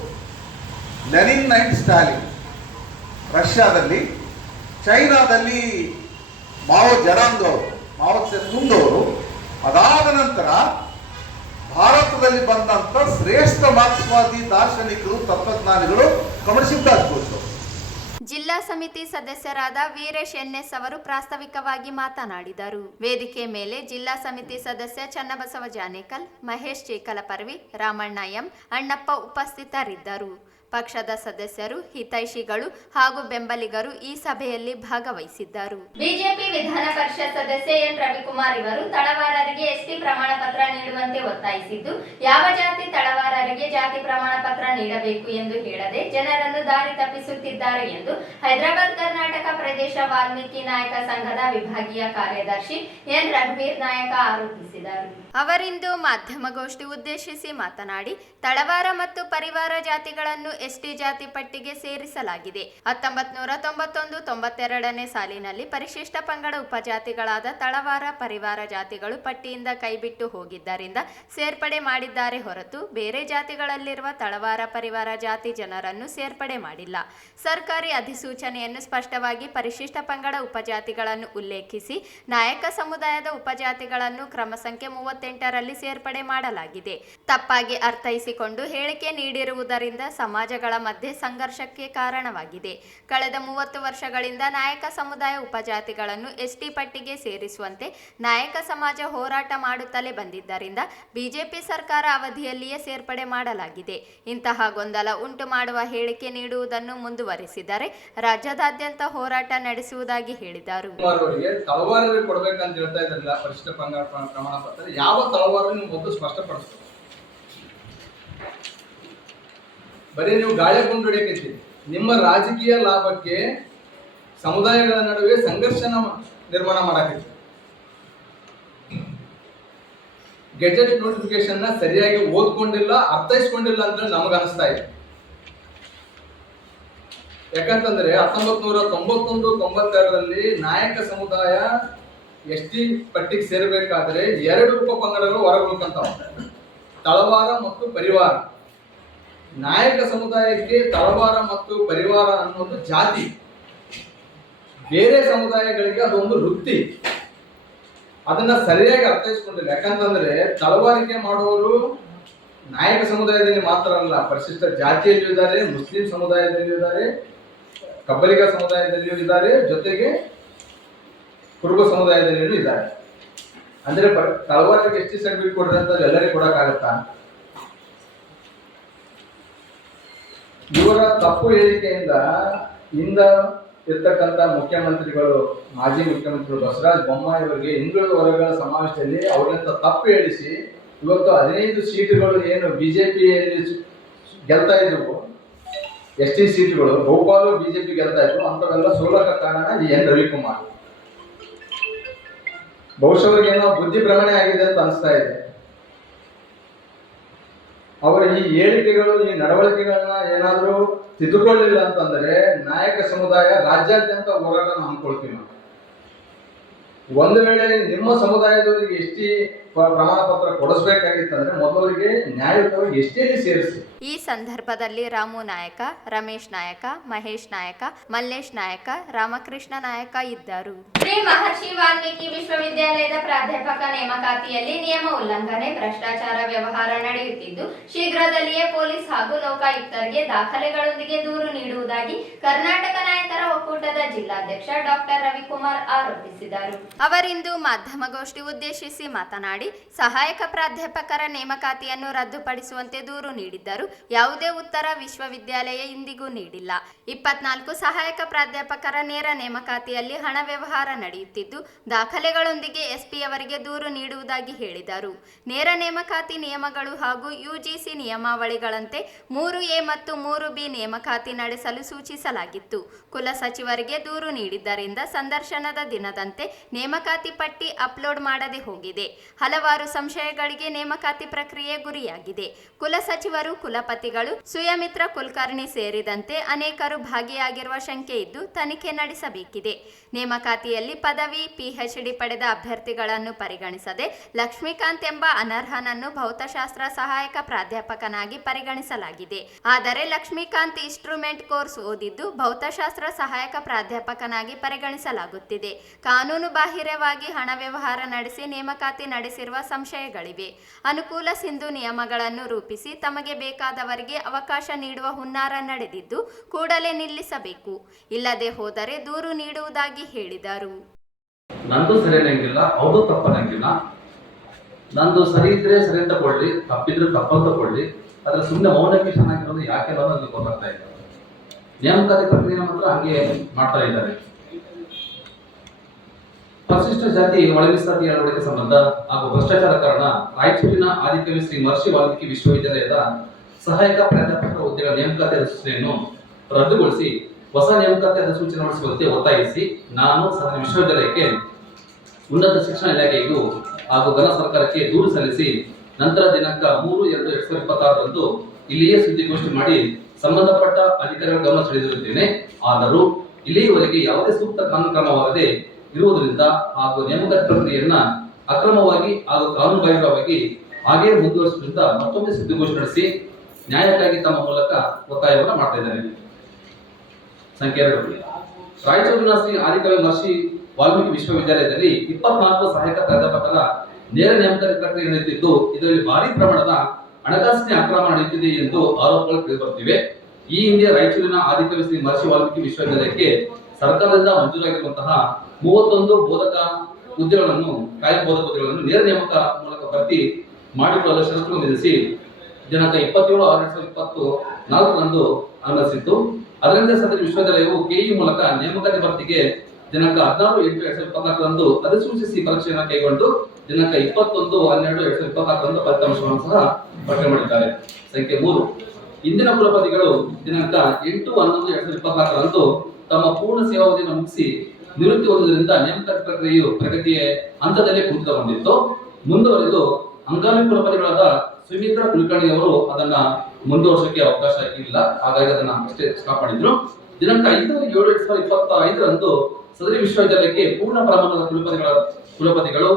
ಲೆನಿನ್ ಅಂಡ್ ಸ್ಟಾಲಿನ್ ರಷ್ಯಾದಲ್ಲಿ, ಚೈನಾದಲ್ಲಿ ಮಾವೋ ಜೆಡಾಂಗ್ ಅವರು, ಮಾವೋ ಸೆತುಂಗ್ ಅವರು, ಅದಾದ ನಂತರ ಭಾರತದಲ್ಲಿ ಬಂದಂತ ಶ್ರೇಷ್ಠ ಮಾರ್ಕ್ಸ್ವಾದಿ ದಾರ್ಶನಿಕರು ತತ್ವಜ್ಞಾನಿಗಳು ಕಮಲ್ ಶಿವದಾಸ್ ಘೋಷ್. ಜಿಲ್ಲಾ ಸಮಿತಿ ಸದಸ್ಯರಾದ ವೀರೇಶ್ ಎನ್ಎಸ್ ಅವರು ಪ್ರಾಸ್ತಾವಿಕವಾಗಿ ಮಾತನಾಡಿದರು. ವೇದಿಕೆ ಮೇಲೆ ಜಿಲ್ಲಾ ಸಮಿತಿ ಸದಸ್ಯ ಚನ್ನಬಸವ ಜಾನೇಕಲ್, ಮಹೇಶ್ ಚೇಕಲಪರ್ವಿ, ರಾಮಣ್ಣ ಎಂ, ಅಣ್ಣಪ್ಪ ಉಪಸ್ಥಿತರಿದ್ದರು. ಪಕ್ಷದ ಸದಸ್ಯರು, ಹಿತೈಷಿಗಳು ಹಾಗೂ ಬೆಂಬಲಿಗರು ಈ ಸಭೆಯಲ್ಲಿ ಭಾಗವಹಿಸಿದ್ದರು. ಬಿಜೆಪಿ ವಿಧಾನ ಪರಿಷತ್ ಸದಸ್ಯ ಎನ್ ರವಿಕುಮಾರ್ ಇವರು ತಳವಾರರಿಗೆ ಎಸ್ಟಿ ಪ್ರಮಾಣ ಪತ್ರ ನೀಡುವಂತೆ ಒತ್ತಾಯಿಸಿದ್ದು, ಯಾವ ಜಾತಿ ತಳವಾರರಿಗೆ ಜಾತಿ ಪ್ರಮಾಣ ಪತ್ರ ನೀಡಬೇಕು ಎಂದು ಹೇಳದೆ ಜನರನ್ನು ದಾರಿ ತಪ್ಪಿಸುತ್ತಿದ್ದಾರೆ ಎಂದು ಹೈದರಾಬಾದ್ ಕರ್ನಾಟಕ ಪ್ರದೇಶ ವಾಲ್ಮೀಕಿ ನಾಯಕ ಸಂಘದ ವಿಭಾಗೀಯ ಕಾರ್ಯದರ್ಶಿ ಎನ್ ರಘುವೀರ್ ನಾಯಕ ಆರೋಪಿಸಿದರು. ಅವರಿಂದು ಮಾಧ್ಯಮಗೋಷ್ಠಿ ಉದ್ದೇಶಿಸಿ ಮಾತನಾಡಿ, ತಳವಾರ ಮತ್ತು ಪರಿವಾರ ಜಾತಿಗಳನ್ನು ಎಸ್ಟಿ ಜಾತಿ ಪಟ್ಟಿಗೆ ಸೇರಿಸಲಾಗಿದೆ. 1991-92ನೇ ಸಾಲಿನಲ್ಲಿ ಪರಿಶಿಷ್ಟ ಪಂಗಡ ಉಪಜಾತಿಗಳಾದ ತಳವಾರ ಪರಿವಾರ ಜಾತಿಗಳು ಪಟ್ಟಿಯಿಂದ ಕೈಬಿಟ್ಟು ಹೋಗಿದ್ದರಿಂದ ಸೇರ್ಪಡೆ ಮಾಡಿದ್ದಾರೆ ಹೊರತು ಬೇರೆ ಜಾತಿಗಳಲ್ಲಿರುವ ತಳವಾರ ಪರಿವಾರ ಜಾತಿ ಜನರನ್ನು ಸೇರ್ಪಡೆ ಮಾಡಿಲ್ಲ. ಸರ್ಕಾರಿ ಅಧಿಸೂಚನೆಯನ್ನು ಸ್ಪಷ್ಟವಾಗಿ ಪರಿಶಿಷ್ಟ ಪಂಗಡ ಉಪಜಾತಿಗಳನ್ನು ಉಲ್ಲೇಖಿಸಿ ನಾಯಕ ಸಮುದಾಯದ ಉಪಜಾತಿಗಳನ್ನು ಕ್ರಮ ಸಂಖ್ಯೆ 38ರಲ್ಲಿ ಸೇರ್ಪಡೆ ಮಾಡಲಾಗಿದೆ. ತಪ್ಪಾಗಿ ಅರ್ಥೈಸಿಕೊಂಡು ಹೇಳಿಕೆ ನೀಡಿರುವುದರಿಂದ ಸಮಾಜಗಳ ಮಧ್ಯೆ ಸಂಘರ್ಷಕ್ಕೆ ಕಾರಣವಾಗಿದೆ. ಕಳೆದ 30 ವರ್ಷಗಳಿಂದ ನಾಯಕ ಸಮುದಾಯ ಉಪಜಾತಿಗಳನ್ನು ಎಸ್ಟಿ ಪಟ್ಟಿಗೆ ಸೇರಿಸುವಂತೆ ನಾಯಕ ಸಮಾಜ ಹೋರಾಟ ಮಾಡುತ್ತಲೇ ಬಂದಿದ್ದರಿಂದ ಬಿಜೆಪಿ ಸರ್ಕಾರ ಅವಧಿಯಲ್ಲಿಯೇ ಸೇರ್ಪಡೆ ಮಾಡಲಾಗಿದೆ. ಇಂತಹ ಗೊಂದಲ ಉಂಟು ಮಾಡುವ ಹೇಳಿಕೆ ನೀಡುವುದನ್ನು ಮುಂದುವರಿಸಿದರೆ ರಾಜ್ಯದಾದ್ಯಂತ ಹೋರಾಟ ನಡೆಸುವುದಾಗಿ ಹೇಳಿದರು. ತಳವಾರರಿಗೆ ಕೊಡಬೇಕಂತ ಹೇಳ್ತಾ ಇದ್ರಲ್ಲ ಪರಿಶಿಷ್ಟ ಪಂಗಡ ಪ್ರಮಾಣ ಪತ್ರ, ಯಾವ ತಳವಾರ ನೀವು ಮೊದಲು ಸ್ಪಷ್ಟಪಡಿಸ್ತೀವಿ. ಬರೀ ನೀವು ಗಾಳಿ ಕೊಂಡು ಹೊಡೆಯಕೈತಿ. ನಿಮ್ಮ ರಾಜಕೀಯ ಲಾಭಕ್ಕೆ ಸಮುದಾಯಗಳ ನಡುವೆ ಸಂಘರ್ಷನ ನಿರ್ಮಾಣ ಮಾಡಕೈತಿ. ಗೆಜೆಟ್ ನೋಟಿಫಿಕೇಶನ್ ಸರಿಯಾಗಿ ಓದ್ಕೊಂಡಿಲ್ಲ, ಅರ್ಥೈಸ್ಕೊಂಡಿಲ್ಲ ಅಂತ ನಮಗ ಅನಿಸ್ತಾ ಇದೆ. ಯಾಕಂತಂದ್ರೆ 1991-92ರಲ್ಲಿ ನಾಯಕ ಸಮುದಾಯ ಎಸ್ಟಿ ಪಟ್ಟಿಗೆ ಸೇರಬೇಕಾದ್ರೆ 2 ಉಪ ಪಂಗಡಗಳು ಹೊರಗುಳ್ಕಂತಾವ, ತಳವಾರ ಮತ್ತು ಪರಿವಾರ. ನಾಯಕ ಸಮುದಾಯಕ್ಕೆ ತಳವಾರ ಮತ್ತು ಪರಿವಾರ ಅನ್ನೋದು ಜಾತಿ, ಬೇರೆ ಸಮುದಾಯಗಳಿಗೆ ಅದೊಂದು ವೃತ್ತಿ. ಅದನ್ನ ಸರಿಯಾಗಿ ಅರ್ಥೈಸ್ಕೊಂಡಿಲ್ಲ. ಯಾಕಂತಂದ್ರೆ ತಳವಾರಿಕೆ ಮಾಡುವವರು ನಾಯಕ ಸಮುದಾಯದಲ್ಲಿ ಮಾತ್ರ ಅಲ್ಲ, ಪರಿಶಿಷ್ಟ ಜಾತಿಯಲ್ಲೂ ಇದ್ದಾರೆ, ಮುಸ್ಲಿಂ ಸಮುದಾಯದಲ್ಲೂ ಇದ್ದಾರೆ, ಕಬ್ಬಲಿಗ ಸಮುದಾಯದಲ್ಲಿಯೂ ಇದ್ದಾರೆ, ಜೊತೆಗೆ ಕುರುಬ ಸಮುದಾಯದಲ್ಲಿಯೂ ಇದ್ದಾರೆ. ಅಂದ್ರೆ ತಳವಾರಿಗೆ ಎಸ್ ಟಿ ಸರ್ಟಿಫಿಕೇಟ್ ಕೊಡ್ರಿ ಅಂತ ಎಲ್ಲರಿಗೂ ಕೊಡಕ್ಕಾಗತ್ತಾ? ಇವರ ತಪ್ಪು ಹೇಳಿಕೆಯಿಂದ ಹಿಂದ ಇರ್ತಕ್ಕಂಥ ಮುಖ್ಯಮಂತ್ರಿಗಳು, ಮಾಜಿ ಮುಖ್ಯಮಂತ್ರಿಗಳು ಬಸವರಾಜ ಬೊಮ್ಮಾಯಿ ಅವರಿಗೆ ಹಿಂದುಳಿದ ವರ್ಗಗಳ ಸಮಾವೇಶದಲ್ಲಿ ಅವರಿಂದ ತಪ್ಪು ಹೇಳಿಸಿ ಇವತ್ತು 15 ಸೀಟುಗಳು ಏನು ಬಿಜೆಪಿಯಲ್ಲಿ ಗೆಲ್ತಾ ಇದ್ವು, ಎಸ್ ಟಿ ಸೀಟುಗಳು ಬಹುಪಾಲು ಬಿಜೆಪಿ ಗೆಲ್ತಾ ಇದ್ವು, ಅಂತವೆಲ್ಲ ಸೋಲಕ ಕಾರಣ ಈ ಎನ್ ರವಿಕುಮಾರ್. ಬಹುಶಃ ಅವ್ರಿಗೇನೋ ಬುದ್ಧಿ ಭ್ರಮಣೆ ಆಗಿದೆ ಅಂತ ಅನಿಸ್ತಾ ಇದೆ. ಅವರ ಈ ಹೇಳಿಕೆಗಳು, ಈ ನಡವಳಿಕೆಗಳನ್ನ ಏನಾದರೂ ತಿದ್ದುಕೊಳ್ಳಿಲ್ಲ ಅಂತಂದ್ರೆ ನಾಯಕ ಸಮುದಾಯ ರಾಜ್ಯಾದ್ಯಂತ ಹೋರಾಟ ಹಮ್ಮಿಕೊಳ್ತೀವಿ ನಾವು. ಒಂದು ವೇಳೆ ನಿಮ್ಮ ಸಮುದಾಯದವರಿಗೆ ಎಸ್ ಟಿ ಪ್ರಮಾಣ ಪತ್ರ ಕೊಡಿಸ್ಬೇಕಾಗಿತ್ತಂದ್ರೆ ಮೊದಲವರಿಗೆ ನ್ಯಾಯಯುತವಾಗಿ ಎಸ್ ಟಿಯಲ್ಲಿ ಸೇರಿಸಿ. ಈ ಸಂದರ್ಭದಲ್ಲಿ ರಾಮು ನಾಯಕ, ರಮೇಶ್ ನಾಯಕ, ಮಹೇಶ್ ನಾಯಕ, ಮಲ್ಲೇಶ್ ನಾಯಕ, ರಾಮಕೃಷ್ಣ ನಾಯಕ ಇದ್ದರು. ಶ್ರೀ ಮಹರ್ಷಿ ವಾಲ್ಮೀಕಿ ವಿಶ್ವವಿದ್ಯಾಲಯದ ಪ್ರಾಧ್ಯಾಪಕ ನೇಮಕಾತಿಯಲ್ಲಿ ನಿಯಮ ಉಲ್ಲಂಘನೆ, ಭ್ರಷ್ಟಾಚಾರ ವ್ಯವಹಾರ ನಡೆಯುತ್ತಿದ್ದು ಶೀಘ್ರದಲ್ಲಿಯೇ ಪೊಲೀಸ್ ಹಾಗೂ ಲೋಕಾಯುಕ್ತರಿಗೆ ದಾಖಲೆಗಳೊಂದಿಗೆ ದೂರು ನೀಡುವುದಾಗಿ ಕರ್ನಾಟಕ ನಾಯಕರ ಒಕ್ಕೂಟದ ಜಿಲ್ಲಾಧ್ಯಕ್ಷ ಡಾಕ್ಟರ್ ರವಿಕುಮಾರ್ ಆರೋಪಿಸಿದರು. ಅವರಿಂದು ಮಾಧ್ಯಮಗೋಷ್ಠಿ ಉದ್ದೇಶಿಸಿ ಮಾತನಾಡಿ, ಸಹಾಯಕ ಪ್ರಾಧ್ಯಾಪಕರ ನೇಮಕಾತಿಯನ್ನು ರದ್ದುಪಡಿಸುವಂತೆ ದೂರು ನೀಡಿದ್ದರು. ಯಾವುದೇ ಉತ್ತರ ವಿಶ್ವವಿದ್ಯಾಲಯ ಇಂದಿಗೂ ನೀಡಿಲ್ಲ. 24 ಸಹಾಯಕ ಪ್ರಾಧ್ಯಾಪಕರ ನೇರ ನೇಮಕಾತಿಯಲ್ಲಿ ಹಣ ವ್ಯವಹಾರ ನಡೆಯುತ್ತಿದ್ದು ದಾಖಲೆಗಳೊಂದಿಗೆ ಎಸ್ಪಿ ಅವರಿಗೆ ದೂರು ನೀಡುವುದಾಗಿ ಹೇಳಿದರು. ನೇರ ನೇಮಕಾತಿ ನಿಯಮಗಳು ಹಾಗೂ ಯುಜಿಸಿ ನಿಯಮಾವಳಿಗಳಂತೆ 3A ಮತ್ತು 3B ನೇಮಕಾತಿ ನಡೆಸಲು ಸೂಚಿಸಲಾಗಿತ್ತು. ಕುಲ ಸಚಿವರಿಗೆ ದೂರು ನೀಡಿದ್ದರಿಂದ ಸಂದರ್ಶನದ ದಿನದಂತೆ ನೇಮಕಾತಿ ಪಟ್ಟಿ ಅಪ್ಲೋಡ್ ಮಾಡದೆ ಹೋಗಿದೆ. ಹಲವಾರು ಸಂಶಯಗಳಿಗೆ ನೇಮಕಾತಿ ಪ್ರಕ್ರಿಯೆ ಗುರಿಯಾಗಿದೆ. ಕುಲ ಸಚಿವರು, ಕುಲಪತಿಗಳು, ಸುಯಮಿತ್ರ ಕುಲಕರ್ಣಿ ಸೇರಿದಂತೆ ಅನೇಕರು ಭಾಗಿಯಾಗಿರುವ ಶಂಕೆ ಇದ್ದು ತನಿಖೆ ನಡೆಸಬೇಕಿದೆ. ನೇಮಕಾತಿಯಲ್ಲಿ ಪದವಿ, PhD ಪಡೆದ ಅಭ್ಯರ್ಥಿಗಳನ್ನು ಪರಿಗಣಿಸದೆ ಲಕ್ಷ್ಮೀಕಾಂತ್ ಎಂಬ ಅನರ್ಹನನ್ನು ಭೌತಶಾಸ್ತ್ರ ಸಹಾಯಕ ಪ್ರಾಧ್ಯಾಪಕನಾಗಿ ಪರಿಗಣಿಸಲಾಗಿದೆ. ಆದರೆ ಲಕ್ಷ್ಮೀಕಾಂತ್ ಇನ್ಸ್ಟ್ರೂಮೆಂಟ್ ಕೋರ್ಸ್ ಓದಿದ್ದು ಭೌತಶಾಸ್ತ್ರ ಸಹಾಯಕ ಪ್ರಾಧ್ಯಾಪಕನಾಗಿ ಪರಿಗಣಿಸಲಾಗುತ್ತಿದೆ. ಕಾನೂನು ಬಾಹಿರವಾಗಿ ಹಣ ವ್ಯವಹಾರ ನಡೆಸಿ ನೇಮಕಾತಿ ನಡೆಸಿರುವ ಸಂಶಯಗಳಿವೆ. ಅನುಕೂಲ ಸಿಂಧು ನಿಯಮಗಳನ್ನು ರೂಪಿಸಿ ತಮಗೆ ಬೇಕಾದವರಿಗೆ ಅವಕಾಶ ನೀಡುವ ಹುನ್ನಾರ ನಡೆದಿದ್ದು ಕೂಡಲೇ ನಿಲ್ಲಿಸಬೇಕು. ಇಲ್ಲದೆ ಹೋದರೆ ದೂರು ನೀಡುವುದಾಗಿ ಹೇಳಿದರು. ನಂದು ಸರಿ ಅನ್ನಂಗಿಲ್ಲ, ಅವ್ರದ್ದು ತಪ್ಪನ್ನಂಗಿಲ್ಲ. ನಂದು ಸರಿ ಇದ್ರೆ ಸರಿ ಅಂತ ಕೊಳ್ಳಿ, ತಪ್ಪಿದ್ರೆ ತಪ್ಪಂತ ಕೊಳ್ಳಿ. ಆದ್ರೆ ಸುಮ್ಮನೆ ಮೌನಕ್ಕೆ ಚೆನ್ನಾಗಿರೋದು ಯಾಕೆ ಅನ್ನೋದು ನನಗೆ ಗೊತ್ತಾಗ್ತಾ ಇಲ್ಲ. ನೇಮಕಾತಿ ಪ್ರಕ್ರಿಯೆ ಮಾತ್ರ ಹಂಗೆ ಮಾಡ್ತಾ ಇದ್ದಾರೆ. ಪರಿಶಿಷ್ಟ ಜಾತಿ ಒಳ ಮೀಸಲಾತಿ ಅಳವಡಿಕೆ ಸಂಬಂಧ ಹಾಗೂ ಭ್ರಷ್ಟಾಚಾರ ಕಾರಣ ರಾಯಚೂರಿನ ಆದಿಕವಿ ಶ್ರೀ ಮಹರ್ಷಿ ವಾಲ್ಮೀಕಿ ವಿಶ್ವವಿದ್ಯಾಲಯದ ಸಹಾಯಕ ಪ್ರಾಧ್ಯಾಪಕರ ಹುದ್ದೆಗಳ ನೇಮಕಾತಿ ಅಧಿಸೂಚನೆಯನ್ನು ರದ್ದುಗೊಳಿಸಿ ಹೊಸ ನೇಮಕಾತಿ ಅಧಿಸೂಚನೆ ಹೊರಡಿಸುವಂತೆ ಒತ್ತಾಯಿಸಿ ನಾನು ಸದರಿ ವಿಶ್ವವಿದ್ಯಾಲಯಕ್ಕೆ, ಉನ್ನತ ಶಿಕ್ಷಣ ಇಲಾಖೆಗೂ ಹಾಗೂ ಘನ ಸರ್ಕಾರಕ್ಕೆ ದೂರು ಸಲ್ಲಿಸಿ ನಂತರ ದಿನಾಂಕ 3/2/2026 ಇಲ್ಲಿಯೇ ಸುದ್ದಿಗೋಷ್ಠಿ ಮಾಡಿ ಸಂಬಂಧಪಟ್ಟ ಅಧಿಕಾರಿಗಳ ಗಮನ ಸೆಳೆದಿರುತ್ತೇನೆ. ಆದರೂ ಇಲ್ಲಿಯವರೆಗೆ ಯಾವುದೇ ಸೂಕ್ತ ಕಾನೂನು ಕ್ರಮವಾಗದೆ ಇರುವುದರಿಂದ ಹಾಗೂ ನೇಮಕಾತಿ ಪ್ರಕ್ರಿಯೆಯನ್ನ ಅಕ್ರಮವಾಗಿ ಹಾಗೂ ಕಾನೂನುಬಾಹಿರವಾಗಿ ಹಾಗೆ ಮುಂದುವರಿಸುವುದರಿಂದ ಮತ್ತೊಮ್ಮೆ ಸುದ್ದಿಗೋಷ್ಠಿ ನಡೆಸಿ ನ್ಯಾಯಕ್ಕಾಗಿ ತಮ್ಮ ಮೂಲಕ ಒತ್ತಾಯವನ್ನು ಮಾಡ್ತಾ ಇದ್ದಾರೆ. ಸಂಖ್ಯೆ 2, ರಾಯಚೂರಿನ ಶ್ರೀ ಆದಿಕವಿ ಮಹರ್ಷಿ ವಾಲ್ಮೀಕಿ ವಿಶ್ವವಿದ್ಯಾಲಯದಲ್ಲಿ 24 ಸಹಾಯಕ ಪ್ರಾಧ್ಯಾಪಕರ ನೇರ ನೇಮಕಾತಿ ಪ್ರಕ್ರಿಯೆ ನಡೆಯುತ್ತಿದ್ದು ಇದರಲ್ಲಿ ಭಾರಿ ಪ್ರಮಾಣದ ಹಣಕಾಸಿನ ಅಕ್ರಮ ನಡೆಯುತ್ತಿದೆ ಎಂದು ಆರೋಪಗಳು ಕೇಳಿಬರುತ್ತಿವೆ. ಈ ಹಿಂದೆ ರಾಯಚೂರಿನ ಆದಿಕವಿ ಶ್ರೀ ಮಹರ್ಷಿ ವಾಲ್ಮೀಕಿ ವಿಶ್ವವಿದ್ಯಾಲಯಕ್ಕೆ ಸರ್ಕಾರದಿಂದ ಮಂಜೂರಾಗಿರುವಂತಹ 31 ಬೋಧಕ ಹುದ್ದೆಗಳನ್ನು, ಕಾಯಂ ಬೋಧಕ ಹುದ್ದೆಗಳನ್ನು ನೇರ ನೇಮಕ ಮೂಲಕ ಭರ್ತಿ ಮಾಡಿಕೊಳ್ಳಲು ಷರತ್ತುಗಳನ್ನು ವಿಧಿಸಿ ದಿನಾಂಕ 27/6/2024 ಅನುಮತಿಸಿತ್ತು. ಅದರಂತೆ ಸದರಿ ವಿಶ್ವವಿದ್ಯಾಲಯವು ಕೆಇ ಮೂಲಕ ನೇಮಕಾತಿ ಭರ್ತಿಗೆ ದಿನಾಂಕ 16/8/2024 ಅಧಿಸೂಚಿಸಿ ಪರೀಕ್ಷೆಯನ್ನು ಕೈಗೊಂಡು ದಿನಾಂಕ 21/12/2024 ಫಲಿತಾಂಶವನ್ನು ಸಹ ಪ್ರಕಟಣೆ ಮಾಡಿದ್ದಾರೆ. ಸಂಖ್ಯೆ 3, ಇಂದಿನ ಕುಲಪತಿಗಳು ದಿನಾಂಕ 8/11/2024 ತಮ್ಮ ಪೂರ್ಣ ಸೇವಾವಧಿಯನ್ನು ಮುಗಿಸಿ ನಿವೃತ್ತಿ ಹೊಂದುವುದರಿಂದ ನೇಮಕಾತಿ ಪ್ರಕ್ರಿಯೆಯು ಪ್ರಗತಿಯ ಹಂತದಲ್ಲೇ ಕುಂಠಿತಗೊಂಡಿತ್ತು. ಮುಂದುವರೆದು ಹಂಗಾಮಿ ಕುಲಪತಿಗಳಾದ ಸುಮಿತ್ರಾ ಕುಲಕರ್ಣಿ ಅವರು ಅದನ್ನ ಮುಂದುವರ್ಸಕ್ಕೆ ಅವಕಾಶ ಇಲ್ಲ, ಹಾಗಾಗಿ ಅದನ್ನ ಅಷ್ಟೇ ಸ್ಟಾಪ್ ಮಾಡಿದ್ರು. ದಿನಾಂಕ 5/7/2025 ಸದರಿ ವಿಶ್ವವಿದ್ಯಾಲಯಕ್ಕೆ ಪೂರ್ಣ ಪ್ರಮಾಣದ ಕುಲಪತಿಗಳು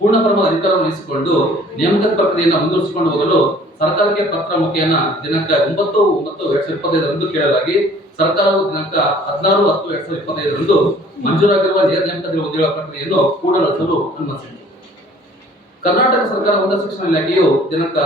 ಪೂರ್ಣ ಪ್ರಮಾಣದ ಅಧಿಕಾರ ವಹಿಸಿಕೊಂಡು ನೇಮಕಾತಿ ಪ್ರಕ್ರಿಯೆಯನ್ನು ಮುಂದುವರಿಸಿಕೊಂಡು ಹೋಗಲು ಸರ್ಕಾರಕ್ಕೆ ಪತ್ರ ಮುಖೇನ ದಿನಾಂಕ 9/9/2025 ಕೇಳಲಾಗಿ ಸರ್ಕಾರವು ದಿನಾಂಕ 16/10/2025 ಮಂಜೂರಾಗಿರುವ ನೇರ ನೇಮಕಾತಿ ಹುದ್ದೆಗಳ ಪ್ರಕ್ರಿಯೆಯನ್ನು ಪೂರ್ಣಗೊಳಿಸಲು ಅನುಮತಿಸಿದೆ. ಕರ್ನಾಟಕ ಸರ್ಕಾರ ಉನ್ನತ ಶಿಕ್ಷಣ ಇಲಾಖೆಯು ದಿನಾಂಕ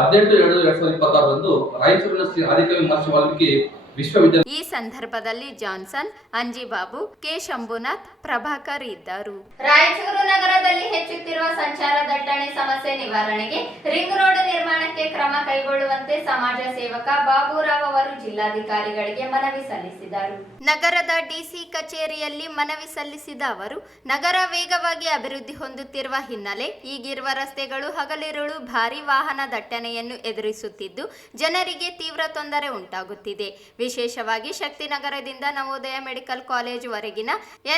18/2/2026 ರಾಯಚೂರಿನ ಶ್ರೀ ಆದಿಕವಿ ಮಹರ್ಷಿ ವಾಲ್ಮೀಕಿ ವಿಶ್ವವಿದ್ಯಾಲಯ ಈ ಸಂದರ್ಭದಲ್ಲಿ ಜಾನ್ಸನ್, ಅಂಜಿಬಾಬು, ಕೆ ಶಂಭುನಾಥ್, ಪ್ರಭಾಕರ್ ಇದ್ದರು. ರಾಯಚೂರು ನಗರದಲ್ಲಿ ಹೆಚ್ಚುತ್ತಿರುವ ಸಂಚಾರ ದಟ್ಟಣೆ ಸಮಸ್ಯೆ ನಿವಾರಣೆಗೆ ರಿಂಗ್ ರೋಡ್ ನಿರ್ಮಾಣಕ್ಕೆ ಕ್ರಮ ಕೈಗೊಳ್ಳುವಂತೆ ಸಮಾಜ ಸೇವಕ ಬಾಬುರಾವ್ ಅವರು ಜಿಲ್ಲಾಧಿಕಾರಿಗಳಿಗೆ ಮನವಿ ಸಲ್ಲಿಸಿದರು. ನಗರದ ಡಿಸಿ ಕಚೇರಿಯಲ್ಲಿ ಮನವಿ ಸಲ್ಲಿಸಿದ ಅವರು, ನಗರ ವೇಗವಾಗಿ ಅಭಿವೃದ್ಧಿ ಹೊಂದುತ್ತಿರುವ ಹಿನ್ನೆಲೆ ಈಗಿರುವ ರಸ್ತೆಗಳು ಹಗಲಿರುಳು ಭಾರಿ ವಾಹನ ದಟ್ಟಣೆಯನ್ನು ಎದುರಿಸುತ್ತಿದ್ದು ಜನರಿಗೆ ತೀವ್ರ ತೊಂದರೆ ಉಂಟಾಗುತ್ತಿದೆ. ವಿಶೇಷವಾಗಿ ಶಕ್ತಿನಗರದಿಂದ ನವೋದಯ ಮೆಡಿಕಲ್ ಕಾಲೇಜು ವರೆಗಿನ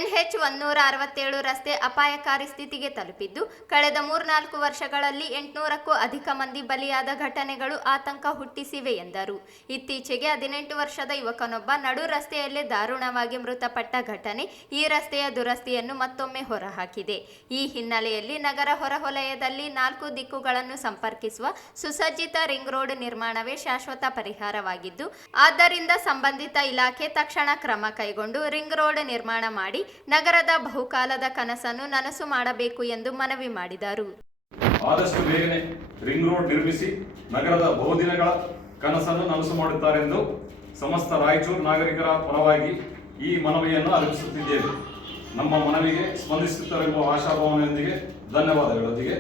NH 167 ರಸ್ತೆ ಅಪಾಯಕಾರಿ ಸ್ಥಿತಿಗೆ ತಲುಪಿದ್ದು, ಕಳೆದ 3-4 ವರ್ಷಗಳಲ್ಲಿ 800ಕ್ಕೂ ಅಧಿಕ ಮಂದಿ ಬಲಿಯಾದ ಘಟನೆಗಳು ಆತಂಕ ಹುಟ್ಟಿಸಿವೆ ಎಂದರು. ಇತ್ತೀಚೆಗೆ 18 ವರ್ಷದ ಯುವಕನೊಬ್ಬ ನಡು ರಸ್ತೆಯಲ್ಲೇ ದಾರುಣವಾಗಿ ಮೃತಪಟ್ಟ ಘಟನೆ ಈ ರಸ್ತೆಯ ದುರಸ್ತಿಯನ್ನು ಮತ್ತೊಮ್ಮೆ ಹೊರಹಾಕಿದೆ. ಈ ಹಿನ್ನೆಲೆಯಲ್ಲಿ ನಗರ ಹೊರವಲಯದಲ್ಲಿ 4 ದಿಕ್ಕುಗಳನ್ನು ಸಂಪರ್ಕಿಸುವ ಸುಸಜ್ಜಿತ ರಿಂಗ್ ರೋಡ್ ನಿರ್ಮಾಣವೇ ಶಾಶ್ವತ ಪರಿಹಾರವಾಗಿದ್ದು, ಆದ್ದರಿಂದ ಸಂಬಂಧಿತ ಇಲಾಖೆ ತಕ್ಷಣ ಕ್ರಮ ಕೈಗೊಂಡು ರಿಂಗ್ ರೋಡ್ ನಿರ್ಮಾಣ ಮಾಡಿ ನಗರದ ಬಹುಕಾಲದ ಕನಸನ್ನು ನನಸು ಮಾಡಬೇಕು ಎಂದು ಮನವಿ ಮಾಡಿದರು. ಆದಷ್ಟು ಬೇಗನೆ ರಿಂಗ್ ರೋಡ್ ನಿರ್ಮಿಸಿ ನಗರದ ಬಹುದಿನಗಳ ಕನಸನ್ನು ನನಸು ಮಾಡುತ್ತಾರೆಂದು ಸಮಸ್ತ ರಾಯಚೂರು ನಾಗರಿಕರ ಪರವಾಗಿ ಈ ಮನವಿಯನ್ನು ಅರ್ಪಿಸುತ್ತಿದ್ದೇವೆ. ನಮ್ಮ ಮನವಿಗೆ ಸ್ಪಂದಿಸುತ್ತಾರೆಂಬ ಆಶಾಭಾವನೆಯೊಂದಿಗೆ ಧನ್ಯವಾದಗಳೊಂದಿಗೆ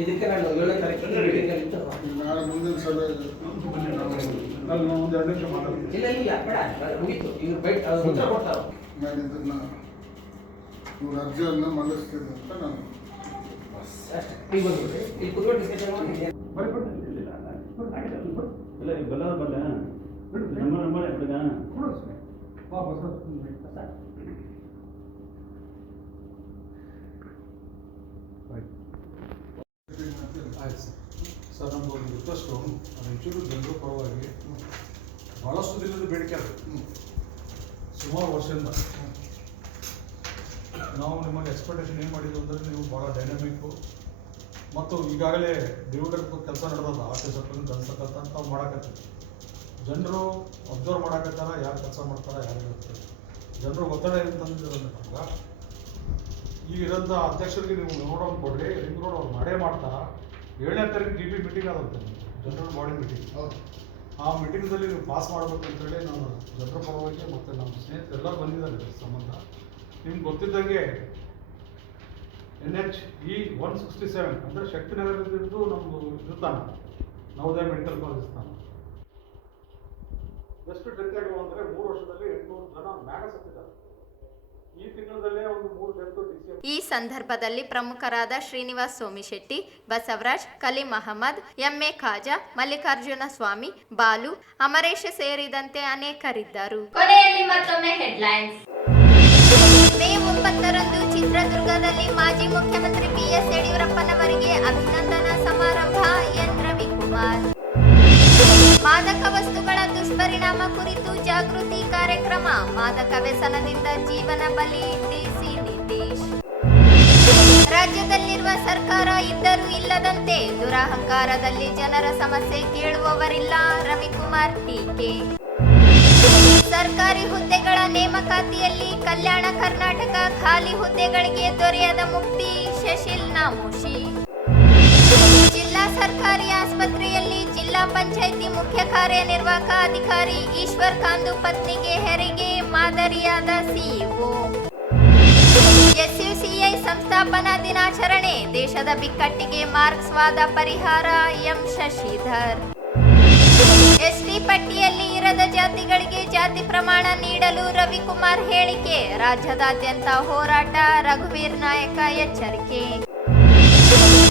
ಇದಕ್ಕೆ ನಾನು 7ನೇ ತಾರೀಕು ಮುಂದಿನ ಸಭೆ ನಾನು ಒಂದು 2 ನಿಮಿಷ ಮಾತಾಡ್ತೀನಿ. ಇಲ್ಲ ಬೇಡ ಮುಗೀತು. ಇವ್ರು ಬೈಟ್ ಉತ್ತರ ಕೊಡ್ತಾರೆ. ನಾನು ಇದನ್ನು ಇವ್ರ ಅರ್ಜಿಯನ್ನು ಮಂಡಿಸ್ತೀನಿ ಅಂತ ನಾನು ಈಗ ಬಂದ್ಬಿಟ್ರಿ ಇಲ್ಲಿ ಕುತ್ಕೊಂಡು ಡಿಸ್ಕಷನ್ ಮಾಡಿ ಸರ್ ನಮ್ಮದು ರಿಕ್ವೆಸ್ಟು ರಾಯಚೂರು ಜನರ ಪರವಾಗಿ ಭಾಳಷ್ಟು ದಿನದ ಬೇಡಿಕೆ ಅದು ಸುಮಾರು ವರ್ಷದಿಂದ ನಾವು ನಿಮಗೆ ಎಕ್ಸ್ಪೆಕ್ಟೇಷನ್ ಏನು ಮಾಡಿದ್ವಿ ಅಂದರೆ ನೀವು ಭಾಳ ಡೈನಾಮಿಕ್ಕು ಮತ್ತು ಈಗಾಗಲೇ ಡಿವೈಡರ್ ಕೆಲಸ ನಡೆದಲ್ಲ ಆಫೀಸರ್ಗಳು ಕಲ್ಸಕತ್ತ ಅಂತ ನಾವು ಮಾಡಕತ್ತೀವಿ. ಜನರು ಅಬ್ಸರ್ವ್ ಮಾಡಕತ್ತಾರ, ಯಾರು ಕೆಲಸ ಮಾಡ್ತಾರೆ, ಯಾರು ಹೇಳ್ತಾರೆ. ಜನರು ಒತ್ತಡ ಅಂತಂದಿರೋದ್ರಿಂದ ಈಗ ಇರೋಂಥ ಅಧ್ಯಕ್ಷರಿಗೆ ನೀವು ನೋಡೋದು ಕೊಡ್ರಿ, ರಿಂಗ್ ರೋಡ್ ಅವ್ರು ಮಾಡೇ ಮಾಡ್ತಾರ. 7ನೇ ತಾರೀಕು GP ಮೀಟಿಂಗ್ ಆಗುತ್ತೆ, ಜನರಲ್ ಬಾಡಿ ಮೀಟಿಂಗ್. ಆ ಮೀಟಿಂಗ್ದಲ್ಲಿ ನೀವು ಪಾಸ್ ಮಾಡಬೇಕಂತೇಳಿ ನಾನು ಜನರ ಪರವಾಗಿ ಮತ್ತು ನಮ್ಮ ಸ್ನೇಹಿತರೆಲ್ಲರೂ ಬಂದಿದ್ದಾರೆ ಸಂಬಂಧ. ನಿಮ್ಗೆ ಗೊತ್ತಿದ್ದಂಗೆ NH 167 ಅಂದರೆ ಶಕ್ತಿನಗರದಿಂದ ನಮ್ಮದು ಇರ್ತಾನೆ ನವೋದಯ ಮೆಡಿಕಲ್ ಕಾಲೇಜ್ ಸ್ಥಾನ ಎಷ್ಟು ಡೆತ್ ಆಗಿರುವ ಅಂದರೆ 3 ವರ್ಷದಲ್ಲಿ 800 ಜನ ಮ್ಯಾಗ ಸತ್ತಿದ್ದಾರೆ. ಈ ತಿಂಗಳಲ್ಲೇ ಒಂದು 3 ಡೆತ್. ಈ ಸಂದರ್ಭದಲ್ಲಿ ಪ್ರಮುಖರಾದ ಶ್ರೀನಿವಾಸ್ ಸೋಮಿಶೆಟ್ಟಿ, ಬಸವರಾಜ್, ಕಲೀಂ ಅಹಮದ್, MA ಖಾಜಾ, ಮಲ್ಲಿಕಾರ್ಜುನ ಸ್ವಾಮಿ, ಬಾಲು, ಅಮರೇಶ್ ಸೇರಿದಂತೆ ಅನೇಕರಿದ್ದರು. ಕೊನೆಯಲ್ಲಿ ಮತ್ತೊಮ್ಮೆ ಹೆಡ್ಲೈನ್ಸ್. ಮೇ 9ರಂದು ಚಿತ್ರದುರ್ಗದಲ್ಲಿ ಮಾಜಿ ಮುಖ್ಯಮಂತ್ರಿ BS ಯಡಿಯೂರಪ್ಪನವರಿಗೆ ಅಭಿನಂದನಾ ಸಮಾರಂಭ. ಎನ್ ರವಿಕುಮಾರ್. ಮಾದಕ ವಸ್ತುಗಳ ದುಷ್ಪರಿಣಾಮ ಕುರಿತು ಜಾಗೃತಿ ಕಾರ್ಯಕ್ರಮ. ಮಾದಕ ವ್ಯಸನದಿಂದ ಜೀವನ ಬಲಿ. DC ನಿತೀಶ್. ರಾಜ್ಯದಲ್ಲಿರುವ ಸರ್ಕಾರ ಇದ್ದರೂ ಇಲ್ಲದಂತೆ ದುರಹಂಕಾರದಲ್ಲಿ ಜನರ ಸಮಸ್ಯೆ ಕೇಳುವವರಿಲ್ಲ. ರವಿಕುಮಾರ್ ಟೀಕೆ. ಸರ್ಕಾರಿ ಹುದ್ದೆಗಳ ನೇಮಕಾತಿಯಲ್ಲಿ ಕಲ್ಯಾಣ ಕರ್ನಾಟಕ ಖಾಲಿ ಹುದ್ದೆಗಳಿಗೆ ದೊರೆಯದ ಮುಕ್ತಿ. ಶಶಿಲ್ ನಾಮೋಶಿ. ಜಿಲ್ಲಾ ಸರ್ಕಾರಿ ಆಸ್ಪತ್ರೆಯಲ್ಲಿ ಜಿಲ್ಲಾ ಪಂಚಾಯಿತಿ ಮುಖ್ಯ ಕಾರ್ಯನಿರ್ವಾಹಕ ಅಧಿಕಾರಿ ಈಶ್ವರ್ ಕಾಂದು ಪತ್ನಿಗೆ ಹೆರಿಗೆ ಮಾದರಿಯಾದ CEO. SUCI ಸಂಸ್ಥಾಪನಾ ದಿನಾಚರಣೆ. ದೇಶದ ಬಿಕ್ಕಟ್ಟಿಗೆ ಮಾರ್ಕ್ಸ್ವಾದ ಪರಿಹಾರ. ಎಂ ಶಶಿಧರ್. ST ಪಟ್ಟಿಯಲ್ಲಿ ಇರದ ಜಾತಿಗಳಿಗೆ ಜಾತಿ ಪ್ರಮಾಣ ನೀಡಲು ರವಿಕುಮಾರ್ ಹೇಳಿಕೆ. ರಾಜ್ಯದಾದ್ಯಂತ ಹೋರಾಟ. ರಘುವೀರ್ ನಾಯಕ ಎಚ್ಚರಿಕೆ.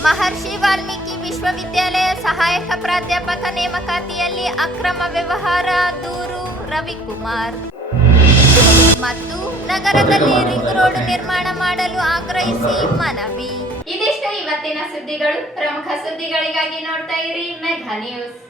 ಮಹರ್ಷಿ ವಾಲ್ಮೀಕಿ ವಿಶ್ವವಿದ್ಯಾಲಯ ಸಹಾಯಕ ಪ್ರಾಧ್ಯಾಪಕ ನೇಮಕಾತಿಯಲ್ಲಿ ಅಕ್ರಮ ವ್ಯವಹಾರ. ದೂರು. ರವಿಕುಮಾರ್. ಮತ್ತು ನಗರದಲ್ಲಿ ರಿಂಗ್ ರೋಡ್ ನಿರ್ಮಾಣ ಮಾಡಲು ಆಗ್ರಹಿಸಿ ಮನವಿ. ಇದಿಷ್ಟು ಇವತ್ತಿನ ಸುದ್ದಿಗಳು. ಪ್ರಮುಖ ಸುದ್ದಿಗಳಿಗಾಗಿ ನೋಡ್ತಾ ಇರಿ ಮೆಗಾ ನ್ಯೂಸ್.